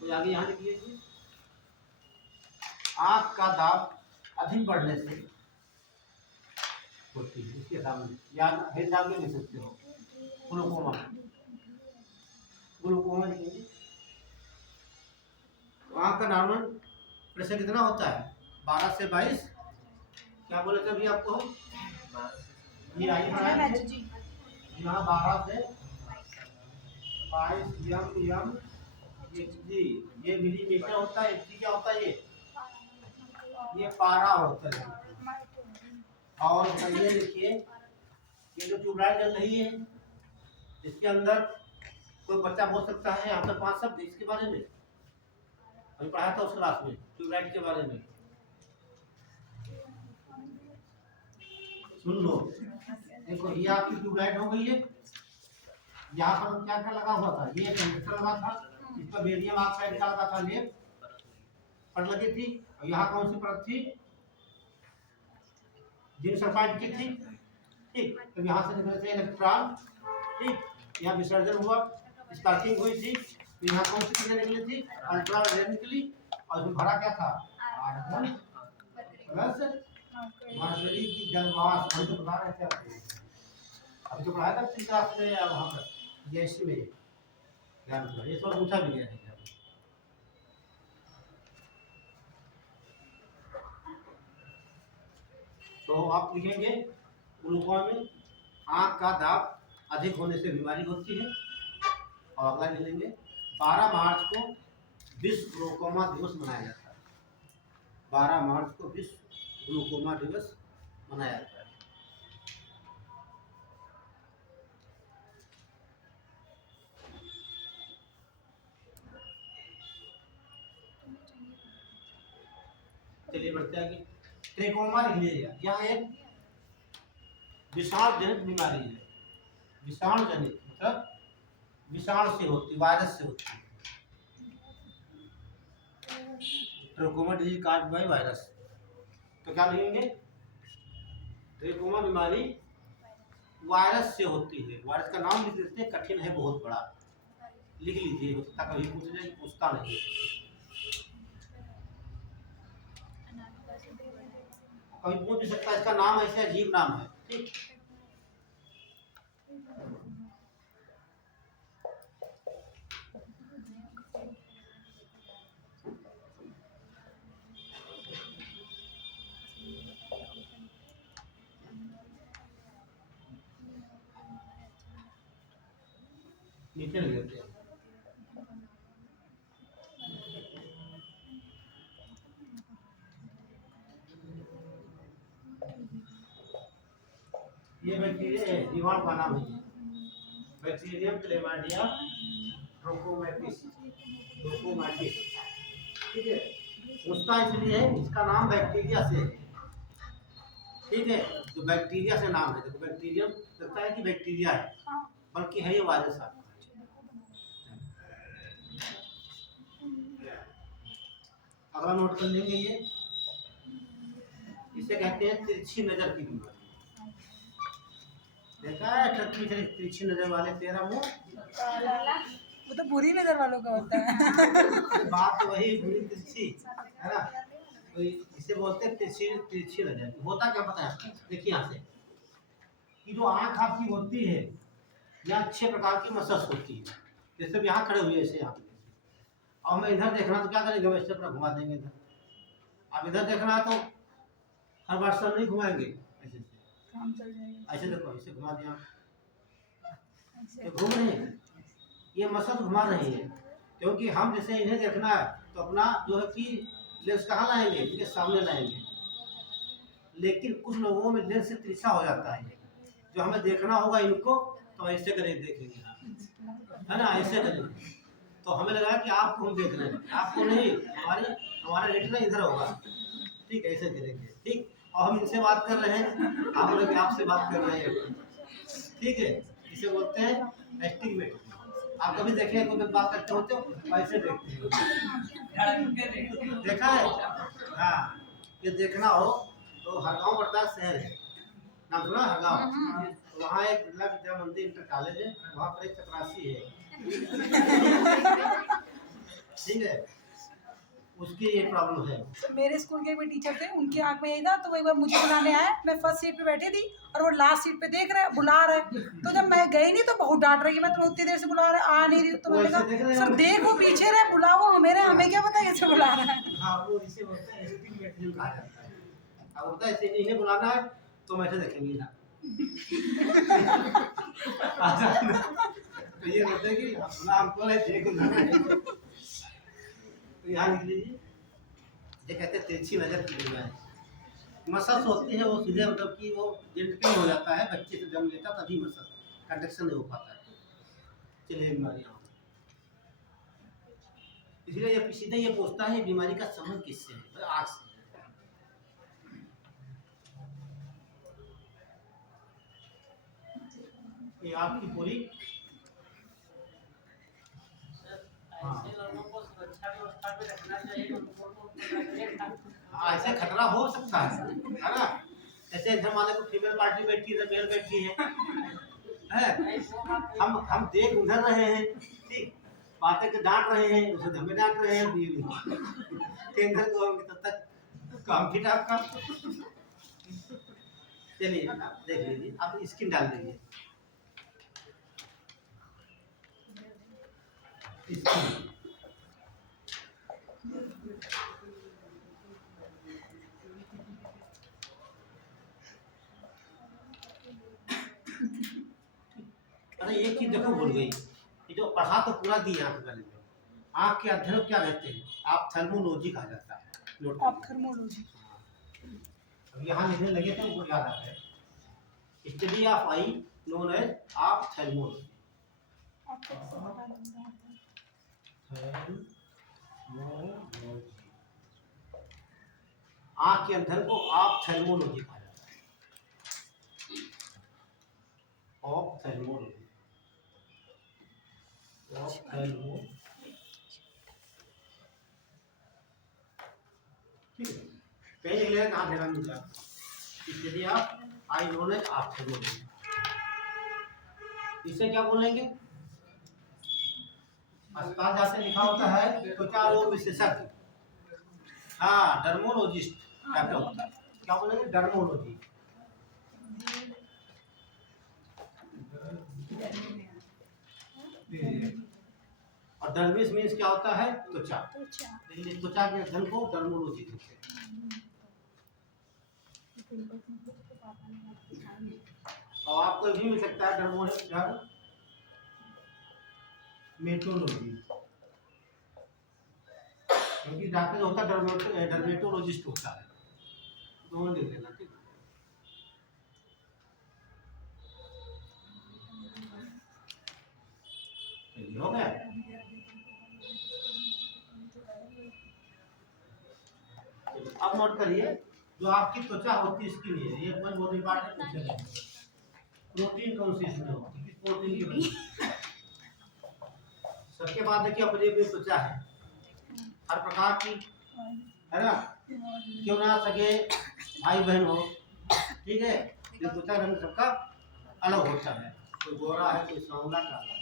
तो आगे यहाँ लिख लीजिए, आंख का दाब अधिक बढ़ने से होती है। इसके सामने या हेड दाब में लिख सकते हो, ग्लूकोमा, ग्लूकोमा लिखेंगे। तो आंख का नॉर्मल प्रेशर कितना होता है, 12 से 22। क्या बोले थे अभी आपको, ये आई यहाँ 12 से 22 एम एचजी, ये मिलीमीटर होता है। एचजी क्या होता है, ये पारा होता है। और ये देखिए, ये जो ट्यूबलाइट जल रही है, इसके अंदर कोई बच्चा बोल सकता है यहाँ पर 5 शब्द इसके बारे में, अभी पढ़ाया था उस क्लास में ट्यूबलाइट के बारे में। सुन लो, देखो ये आपकी ट्यूबलाइट हो गई है। यहाँ पर क्या क्या लगा हुआ था, ये कंडक्टर लगा था, इस पर बेरियम ऑक्साइड का लगा था लेप, परत लगी थी। और यहाँ कौन सी परत थी, जिंक सल्फाइड की थी, ठीक। तो यहाँ से निकले थे इलेक्ट्रॉन, ठीक। यहाँ विसर्जन हुआ, स्पार्किंग हुई थी। तो यहाँ कौन सी चीजें निकली थी, अल्ट्रा वायलेट निकली। और इसमें भरा क्या था, आर्गन प्लस मार्जरी की जलवाष्प। हम तो बता रहे थे आपको, अभी तो पढ़ाया था 3 क्लास में या वहाँ पर गैस में, ध्यान रखना ये सब पूछा भी गया है। तो आप लिखेंगे ग्लूकोमा में आँख का दाब अधिक होने से बीमारी होती है। और अगला लिख लेंगे 12 मार्च को विश्व ग्लूकोमा दिवस मनाया जाता है। 12 मार्च को विश्व ग्लूकोमा दिवस मनाया जाता है। चलिए बढ़ते आगे, ट्रेकोमा लिख लीजिएगा। यहाँ एक विषाणु जनित बीमारी है। विषाणु जनित मतलब विषाणु से होती, वायरस से होती है। Trachoma disease cause by virus. तो क्या लिखेंगे? ट्रोकोमा बीमारी वायरस से होती है। वायरस का नाम लिख देते हैं, कठिन है बहुत बड़ा, लिख लीजिए, हो सकता कभी पूछ जाए, पूछता नहीं। कभी पूछ भी सकता है, इसका नाम ऐसे अजीब नाम है। ठीक, नीचे लिख देते हैं। ये बैक्टीरिया है, जीवाणु का नाम है बैक्टीरियम क्लेमाइडिया ट्रोकोमैटिस। ठीक है, उसका इसलिए है, इसका नाम बैक्टीरिया से है। ठीक है, तो बैक्टीरिया से नाम है। देखो बैक्टीरियम लगता है कि बैक्टीरिया है, बल्कि है ये वायरस आपका। अगला नोट कर लेंगे, ये इसे कहते हैं तिरछी नजर की बीमारी। देखा है तिरछी नजर वाले तेरा मुंह, वो तो बुरी नजर वालों का होता है। बात तो वही बुरी तिरछी है ना, तो इसे बोलते हैं तिरछी नजर। होता क्या पता है आपको? देखिए यहाँ से कि जो आँख आपकी होती है, या अच्छे प्रकार की मसस होती है। जैसे यहाँ खड़े हुए ऐसे यहाँ, और मैं इधर देखना तो क्या करेंगे, वैसे अपना घुमा देंगे इधर। अब इधर देखना है तो हर बार सब नहीं घुमाएंगे, ऐसे काम चल जाएगा। ऐसे देखो, ऐसे घुमा दिया तो घूम रहे हैं, ये मसद घुमा रही है। क्योंकि हम जैसे इन्हें देखना है तो अपना जो है कि लेंस कहाँ लाएंगे, इनके सामने लाएंगे। लेकिन कुछ लोगों में लेंस से तिरछा हो जाता है, जो हमें देखना होगा इनको तो ऐसे करें देखेंगे, है ना, ऐसे करेंगे। तो हमें लगा कि आपको हम देख रहे हैं, आपको नहीं, हमारा रेटिना इधर होगा। ठीक, ऐसे करेंगे। ठीक, और हम इनसे बात कर रहे हैं, आप लोग आपसे बात कर रहे हैं। ठीक है, इसे बोलते हैं एस्टिग्मेट। आप कभी देखे कोई बात करते होते हो, ऐसे देखते हो, देखा है? हाँ, ये देखना हो तो हरगांव पड़ता है, शहर है, नाम सुना हरगांव? तो वहाँ एक बिरला विद्या मंदिर इंटर कॉलेज है, वहाँ पर एक चपरासी है। ठीक है, उसकी ये प्रॉब्लम है। तो मेरे स्कूल के भी टीचर थे, उनकी आंख में यही था। तो वो एक बार मुझे बुलाने आए, मैं फर्स्ट सीट पे बैठी थी और वो लास्ट सीट पे देख रहे बुला रहे। तो जब मैं गई नहीं तो बहुत डांट रही, मैं तुम्हें उतनी देर से बुला रहे, आ नहीं रही। तो मैंने कहा सर देखो पीछे रहे, बुलाओ मेरे, हमें क्या पता कैसे बुला रहा है। हाँ, वो इसे बोलते हैं एस्टिग्मेट जो कहा जाता है। अब होता है ऐसे, इन्हें बुलाना है तो मैं ऐसे देखेंगे ना। तो ये होता है कि अपना हमको नहीं देखो। तो यहाँ लिख लीजिए, ये कहते हैं तिरछी नजर की बीमारी। मसस होती है वो सीधे, मतलब कि वो जेंटली हो जाता है, बच्चे से जन्म लेता तभी मसस, कंडक्शन नहीं हो पाता है। चलिए बीमारियाँ, इसलिए ये सीधे ये पूछता है बीमारी का संबंध किससे है, आँख से। ये आपकी पूरी ऐसे लोगों को सुरक्षा व्यवस्था में रखना चाहिए। ऐसे खतरा हो सकता है ना। जैसे इधर मान लो फीमेल पार्टी बैठी है, मेल बैठी है, हम देख उधर रहे हैं, ठीक, बातें के डांट रहे हैं, उसे हमें डांट रहे हैं, इधर को तब तक काम फिट आपका। चलिए देख लीजिए, आप स्किन डाल दीजिए। अरे एक चीज देखो भूल गई, ये जो पढ़ा तो पूरा दिया आंख वाले में, आंख के अध्ययन क्या कहते हैं, आप थर्मोलॉजी कहा जाता है। Not ophthalmology. अब यहाँ लिखने लगे थे, वो याद आता है, study of eye known as ophthalmology. आंख के अध्ययन को ऑप्थेल्मोलॉजी कहा जाता है। ऑप्थेल्मोलॉजी, ऑप्थेल्मो, ठीक है। कहीं लिख लेगा, कहाँ ध्यान दीजिए आप, यदि आप आई नॉलेज ऑप्थेल्मोलॉजी, इसे क्या बोलेंगे? अस्पताल जाते लिखा होता है त्वचा रोग विशेषज्ञ, हाँ डर्मोलॉजिस्ट क्या होता है, क्या बोलेंगे? डर्मोलॉजी। और डर्मिस मीन्स क्या होता है? त्वचा, लेकिन त्वचा के अध्ययन को डर्मोलॉजी कहते हैं। और आपको भी मिल सकता है डर्मेटोलॉजी, क्योंकि डॉक्टर होता है डर्मेटोलॉजिस्ट होता है, दोनों लिख लेना, ठीक है। हो गया। अब नोट करिए, जो आपकी त्वचा होती है स्किन है, ये बहुत इंपॉर्टेंट है। प्रोटीन कौन सी इसमें होती है? प्रोटीन की बनी। सबके बाद देखिए अपनी अपनी त्वचा है हर प्रकार की, है ना, क्यों ना सके भाई बहन हो, ठीक है। ये त्वचा रंग सबका अलग होता है, कोई गोरा है, कोई सांवला काला है,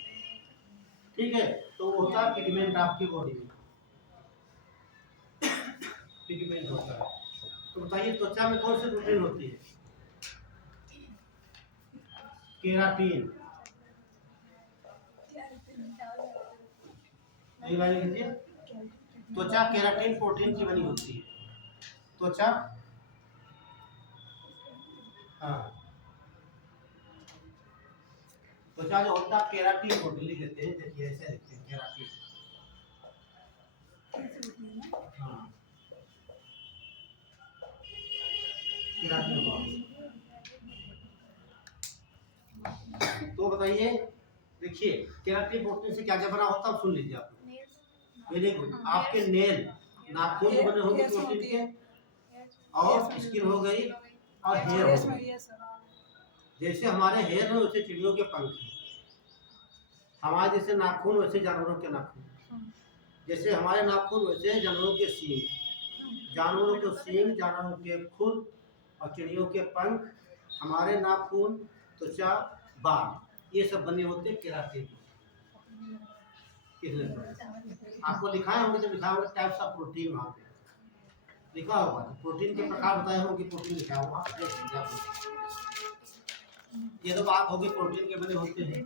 ठीक है। तो होता है पिगमेंट आपकी बॉडी में, पिगमेंट होता है। तो बताइए त्वचा में कौन सी प्रोटीन होती है? केराटिन, यही बात लीजिए, त्वचा केराटिन प्रोटीन की बनी होती है। त्वचा, हाँ, त्वचा जो होता है केराटिन प्रोटीन लिख देते हैं, देखिए ऐसे लिखते हैं केराटिन, हाँ केराटिन। तो बताइए, देखिए केराटिन प्रोटीन से क्या क्या बना होता है, सुन लीजिए आप। Very good. आपके नेल, नाखून बने होंगे प्रोटीन के, और स्किन हो गई, और हेयर हो गई। जैसे हमारे हेयर है वैसे चिड़ियों के पंख हैं, हमारे जैसे नाखून वैसे जानवरों के नाखून, जैसे हमारे नाखून वैसे जानवरों के सींग, जानवरों के सींग, जानवरों के खुर, और चिड़ियों के पंख, हमारे नाखून, त्वचा, बाल, ये सब बने होते हैं केराटिन। आपको लिखाए होंगे, जब लिखा होगा टाइप्स ऑफ प्रोटीन, वहाँ पे लिखा होगा प्रोटीन के प्रकार बताए होंगे, प्रोटीन लिखा होगा, ये तो बात होगी प्रोटीन के बने होते हैं।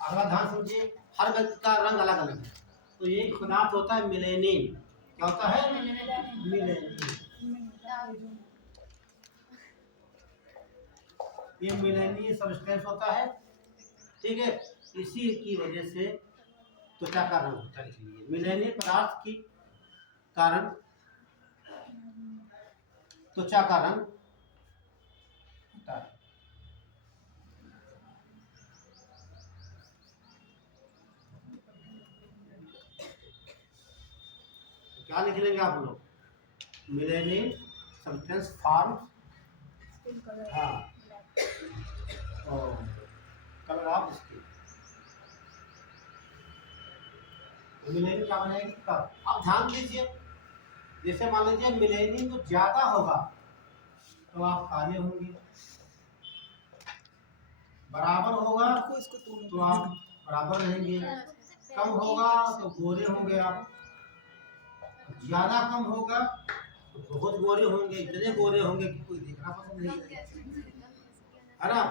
अगला ध्यान समझिए, हर व्यक्ति का रंग अलग अलग है, तो ये पदार्थ होता है मेलेनिन। क्या होता है? मेलेनिन। ये मेलेनिन सब्सटेंस होता है, ठीक है। इसी की वजह से त्वचा का रंग होता है, इसलिए मेलेनिन पदार्थ के कारण त्वचा का रंग होता है। क्या लिख लेंगे आप लोग? मेलेनिन सब्सटेंस फॉर्म, हाँ, और कलर ऑफ स्किन। मेलेनिन क्या बनेगी? कब? अब ध्यान दीजिए, जैसे मान लीजिए मेलेनिन जो ज्यादा होगा तो आप काले होंगे, बराबर होगा तो आप बराबर रहेंगे, कम होगा तो गोरे होंगे आप, ज्यादा कम होगा तो बहुत गोरे होंगे, इतने गोरे होंगे कि कोई देखना पसंद नहीं करेगा, है ना।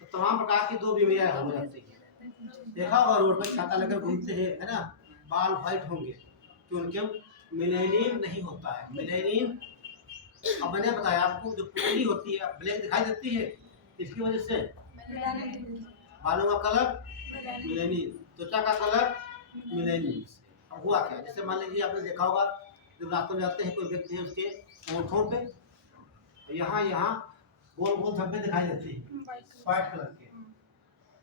तो तमाम प्रकार की दो बीमारियां हो जाती हैं। देखा होगा रोड पर छाता लेकर घूमते हैं, है ना, बाल व्हाइट होंगे तो उनके मेलेनिन नहीं होता है। मेलेनिन, अब मैंने बताया आपको, जो पुतली होती है ब्लैक दिखाई देती है, इसकी वजह से बालों का कलर मेलेनिन, त्वचा का कलर मेलेनिन। अब हुआ क्या, जैसे मान लीजिए आपने देखा होगा जब रास्ते में जाते हैं, कोई व्यक्ति है, उसके होंठों पे यहाँ यहाँ गोल गोल धब्बे दिखाई देते हैं व्हाइट कलर के,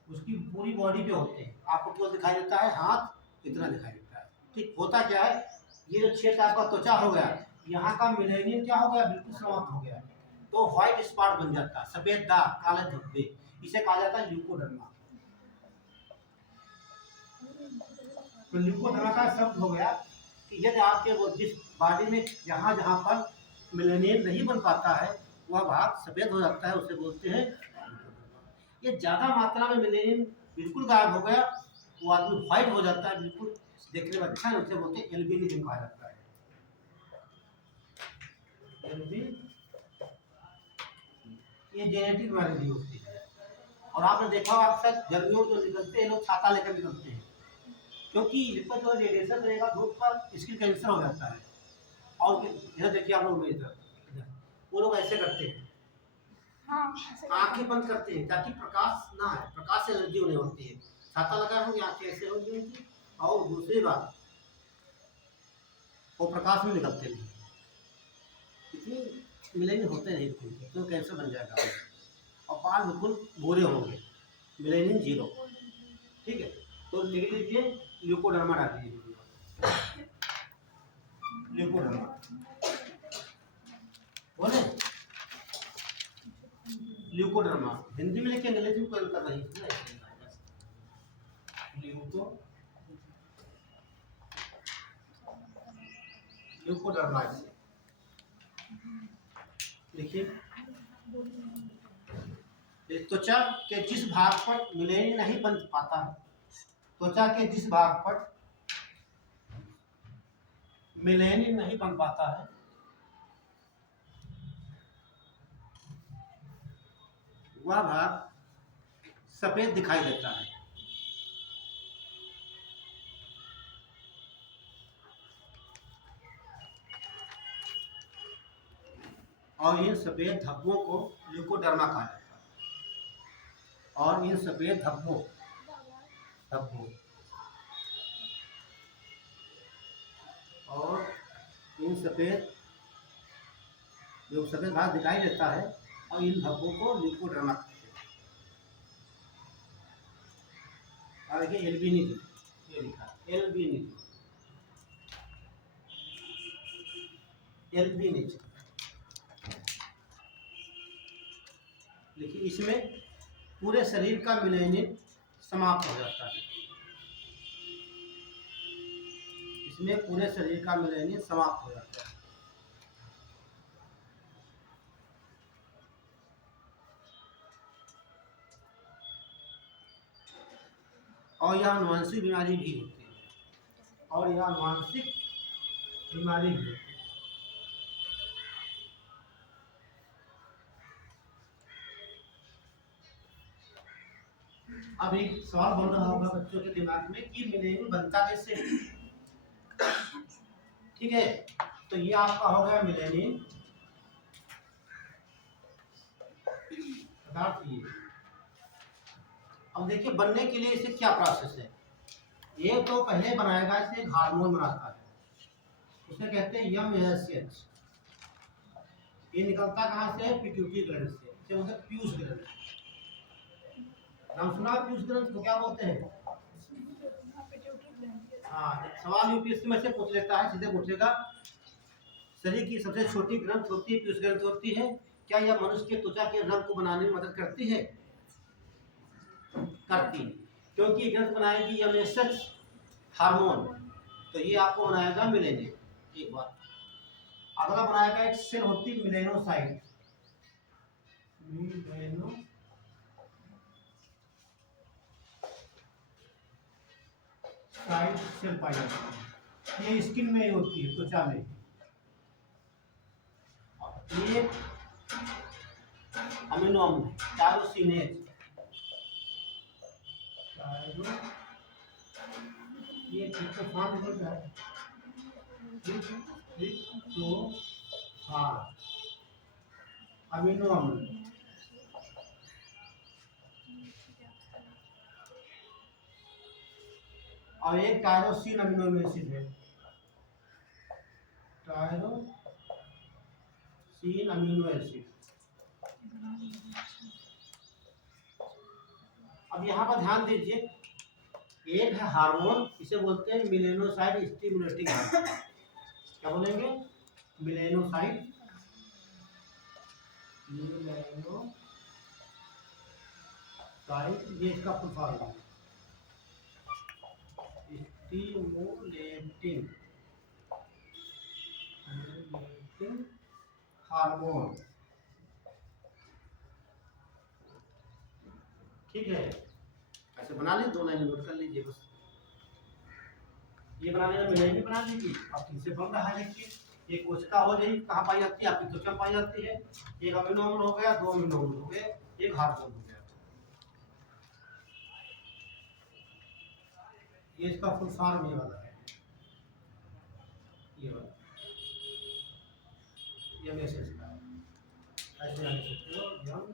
उसकी पूरी बॉडी पे होते हैं। आपको केवल दिखाई देता है हाथ इतना दिखाई देता है, ठीक। होता क्या है, ये जो क्षेत्र आपका त्वचा हो गया, यहाँ का मेलेनिन क्या हो गया, बिल्कुल समाप्त हो गया, तो व्हाइट स्पॉट बन जाता है, सफेद दाग, काले धब्बे। इसे कहा जाता है ल्यूकोडर्मा। तो ल्यूकोडर्मा का शब्द हो गया कि यदि आपके वो जिस बॉडी में जहाँ जहाँ पर मेलेनिन नहीं बन पाता है वह भाग सफ़ेद हो जाता है, उसे बोलते हैं ल्यूकोडर्मा। ये ज़्यादा मात्रा में मेलेनिन बिल्कुल गायब हो गया, वो आदमी व्हाइट हो जाता है, बिल्कुल देखने में अच्छा है, उसे बोलते हैं एल्बिनिज्म कहा जाता है। ये जेनेटिक बीमारी भी होती है। और आपने देखा होगा अक्सर गर्मियों में जो निकलते हैं लोग छाता लेकर निकलते हैं, क्योंकि इस जो रेडिएशन रहेगा धूप पर स्किन कैंसर हो जाता है। और इधर देखिए आप लोग, इधर वो लोग ऐसे करते हैं, हाँ ऐसे आंखें बंद करते हैं ताकि प्रकाश ना आए, प्रकाश से एलर्जी उन्हें होती है। छाता लगा होंगे, आंखें ऐसे होंगी उनकी। और दूसरी बात, वो प्रकाश में निकलते नहीं, इतनी मेलेनिन होते नहीं बिल्कुल, तो कैंसर बन जाएगा और बाल बिल्कुल भूरे होंगे, मेलेनिन 0। ठीक है, तो लिख लीजिए ल्यूकोडर्मा डाल दीजिए, ल्यूकोडर्मा बोले, ल्यूकोडर्मा हिंदी में लिखे, अंग्रेजी में कोई अंतर नहीं है। ल्यूकोडर्मा देखिए, त्वचा के जिस भाग पर मेलेनिन नहीं बन पाता है, त्वचा के जिस भाग पर मेलेनिन नहीं बन पाता है वह भाग सफेद दिखाई देता है। और इन सफेद धब्बों को ल्यूकोडर्मा कहा जाता है। और इन सफेद धब्बों और इन सफेद जो सफेद भाग दिखाई देता है और इन धब्बों को ल्यूकोडर्मा कहते हैं। और देखिए एल्बिनिज्म, ये लिखा एल्बिनिज्म, एल्बिनिज्म देखिए, इसमें पूरे शरीर का मेलेनिन समाप्त हो जाता है, इसमें पूरे शरीर का मेलेनिन समाप्त हो जाता है। और यह आनुवंशिक बीमारी भी होती है, और यह आनुवंशिक बीमारी भी होती है। अब एक सवाल बन रहा होगा बच्चों के दिमाग में कि मेलेनिन बनता कैसे है। ठीक है, तो ये आपका हो गया मेलेनिन पदार्थ। ये अब देखिए बनने के लिए इसे क्या प्रोसेस है। ये तो पहले बनाएगा, इसे एक हार्मोन बनाता है, उसे कहते हैं MSH। ये निकलता कहाँ से? पिट्यूटरी ग्लैंड से, इसे मतलब पीयूष ग्लैंड। नाम सुना पीयूष ग्लैंड को क्या बोलते हैं? हाँ, सवाल यूपीएससी में से पूछ लेता है, सीधे पूछेगा शरीर की सबसे छोटी ग्रंथ होती है पीयूष ग्रंथ होती है, क्या यह मनुष्य के त्वचा के रंग को बनाने में मदद करती है? करती, क्योंकि ये ग्रंथ बनाएगी MSH हार्मोन, तो ये आपको बनाएगा मेलेनिन। एक बात, अगला बनाएगा एक सेल होती है मेलेनोसाइट, साइट सेल पाई जाती है, ये स्किन में ही होती है, त्वचा में। ये अमीनो अम्ल टायरोसिनेज, ये ट्रिप्टोफान निकलता है, तो हाँ अमीनो अम्ल। और एक टायरोसिन अमीनो एसिड है, टायरोसिन अमीनो एसिड। अब यहाँ पर ध्यान दीजिए, एक है हार्मोन, इसे बोलते हैं मेलेनोसाइट स्टिमुलेटिंग हार्मोन। क्या बोलेंगे? मेलेनोसाइट साइट, ये इसका फुल फॉर्म है स्टिमुलेटिंग हार्मोन। ठीक है, ऐसे बना ली, 2 लाइन नोट कर लीजिए बस। ये बनाने में मिलेगी, बना लीजिए। अब फिर से बन रहा है, देखिए ये कोशिका हो गई, कहाँ पाई जाती है, आपकी त्वचा में पाई जाती है। एक अमीनो अम्ल हो गया, 2 अमीनो अम्ल हो गए, एक हार्मोन हो गया। ये इसका फुल फॉर्म ये वाला है, ये वाला, ये मैसेज का ऐसे जान सकते हो यम।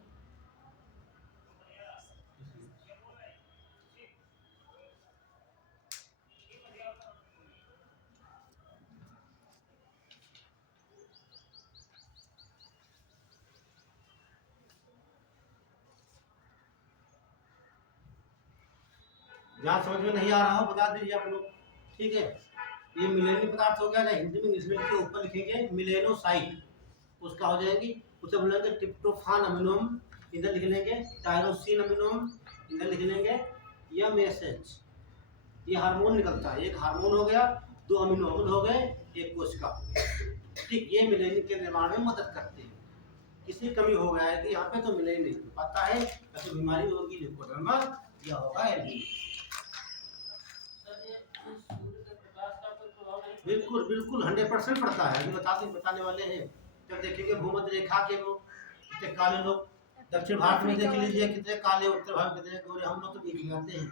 जहाँ समझ में नहीं आ रहा हो बता दीजिए आप लोग, ठीक है। ये मिलेनियम पदार्थ हो गया ना, हिंदी में इंग्लिश में के ऊपर लिखेंगे मिलेनोसाइट, उसका हो जाएगी। उसे बोलेंगे ट्रिप्टोफान अमीनो अम्ल, इधर लिख लेंगे टायरोसिन अमीनो अम्ल, इधर लिख लेंगे एमएसएच। ये हार्मोन निकलता है, एक हार्मोन हो गया, 2 अमीनो अम्ल हो गए, एक कोशिका हो गया। ठीक, ये मिलेनियम के निर्माण में मदद करते हैं। किसी कमी हो गया है कि यहाँ पे तो मिले ही नहीं, पता है ऐसी बीमारी होगी लिपोडर्मा या होगा एल्बिनो। बिल्कुल बिल्कुल 100% पड़ता है, अभी बताने वाले हैं। जब देखेंगे भूमध्य रेखा के लोग कितने काले लोग, दक्षिण भारत में देख लीजिए कितने काले, उत्तर भारत में कितने गोरे। हम लोग तो दिख जाते हैं,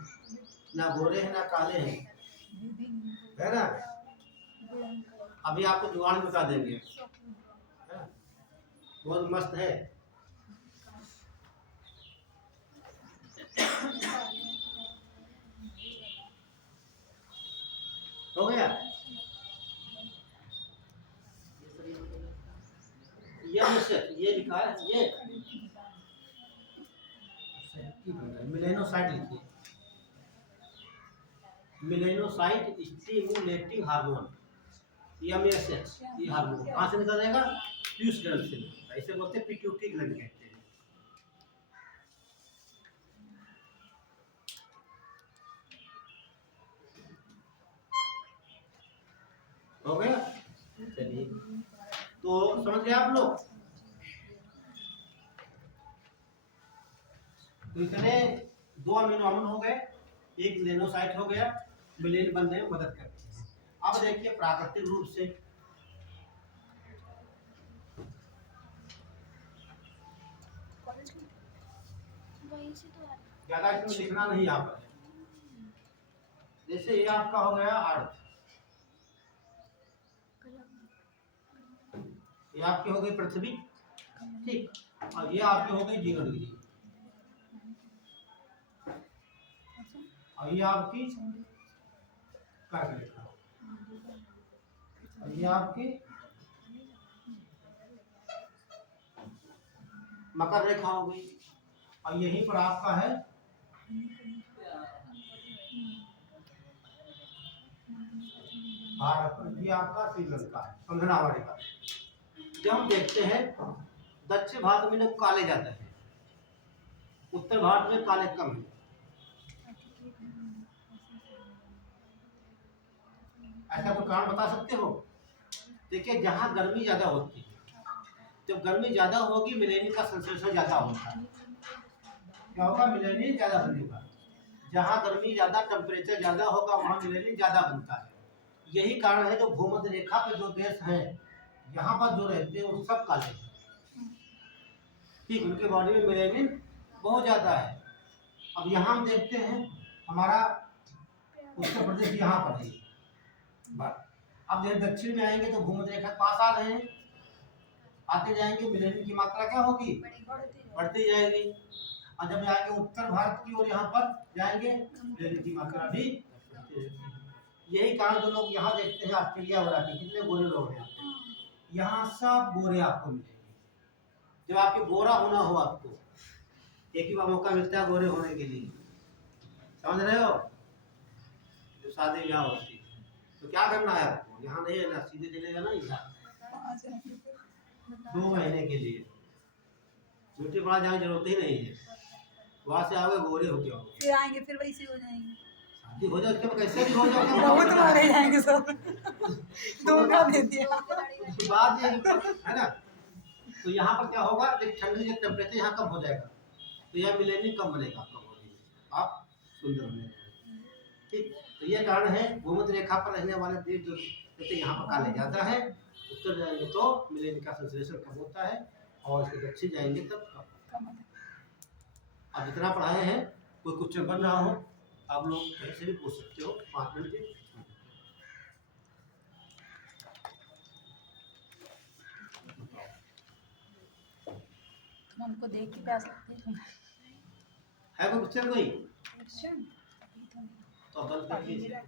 ना गोरे हैं ना काले हैं, है ना। अभी आपको जुगाड़ बता देंगे, बहुत मस्त है। हो गया, ये लिखा है, ये मिलेनोसाइट लिखिए, मिलेनोसाइट स्टिमुलेटिंग हार्मोन, एमएसएच। ये हार्मोन कहाँ से निकलेगा, पीयूष ग्रंथ से, ऐसे बोलते हैं पिट्यूटरी ग्रंथ कहते हैं। हो गया, चलिए तो समझ गए आप लोग। तो इतने 2 अमीनो अम्ल हो गए, एक मिलेनोसाइट हो गया, मिलेन बनने में मदद करती है। अब देखिए प्राकृतिक रूप से ज्यादा इसमें लिखना नहीं यहाँ पर। जैसे ये आपका हो गया अर्थ, ये आपकी हो गई पृथ्वी, ठीक, और ये आपकी हो गई जीवनगिरी, और ये आपकी कर्क रेखा, और ये आपकी मकर रेखा हो गई, और यहीं पर आपका है भारत, ये आपका श्रीलंका है, पंद्रहवा रेखा। जब हम देखते हैं दक्षिण भारत में लोग काले ज्यादा हैं, उत्तर भारत में काले कम है। ऐसा कोई कारण बता सकते हो? देखिए जहाँ गर्मी ज्यादा होती है, जब गर्मी ज्यादा होगी मिलेनियम का संश्लेषण ज्यादा होता है। क्या होगा, मिलेनियम ज्यादा बनेगा। जहाँ गर्मी ज्यादा, टेम्परेचर ज्यादा होगा, वहाँ मिलेनियम ज्यादा बनता है। यही कारण है जो भूमध्य रेखा पे जो देश हैं, यहाँ पर जो रहते हैं वो सब काले हैं, ठीक, उनके बॉडी में मिलेनियम बहुत ज्यादा है। अब यहाँ हम देखते हैं हमारा उत्तर प्रदेश यहाँ पर है, अब जब दक्षिण में आएंगे तो भूमध्य रेखा पास आ रहे हैं, आते जाएंगे मिलेनियम की मात्रा क्या होगी, बढ़ती जाएगी। और जब आएंगे उत्तर भारत की ओर, यहाँ पर जाएंगे मिलेनियम की मात्रा भी बढ़ती रहेगी। यही कारण जो लोग यहाँ देखते हैं ऑस्ट्रेलिया वगैरह के, कितने गोरे लोग हैं यहाँ, सब गोरे आपको मिलेंगे। जब आपके गोरा होना हो, आपको एक ही बार मौका मिलता है गोरे होने के लिए, समझ रहे हो। जो शादी ब्याह होती है तो क्या करना है आपको, यहाँ नहीं रहना, सीधे चलेगा ना यहाँ 2 महीने के लिए, छुट्टी पड़ा जाने जरूरत ही नहीं है। वहाँ से आओगे गोरे होके आओगे, फिर आएंगे फिर वैसे हो जाएंगे, शादी हो जाए उसके बाद कैसे भी हो जाओगे बहुत मारे जाएंगे सब। धोखा दे दिया। उसके बाद ये है ना, तो यहाँ पर क्या होगा, जब ठंडी जब टेम्परेचर यहाँ कम हो जाएगा तो यह मिलेनियम कम बनेगा आपका बॉडी में, आप सुंदर बने ठीक। तो ये कारण है भूमध्य रेखा पर रहने वाले देश जो जैसे यहाँ पर काले ज़्यादा है, उत्तर जाएंगे तो मिलेनियम का संश्लेषण कम होता है, और इसके दक्षिण जाएंगे तब कम। आप जितना पढ़ाए हैं, कोई क्वेश्चन बन रहा हो आप लोग कहीं से भी पूछ सकते हो 5 मिनट के। तुम हमको देख के प्यास लगती है कोई क्वेश्चन कोई? है। तो बंद कर दीजिए।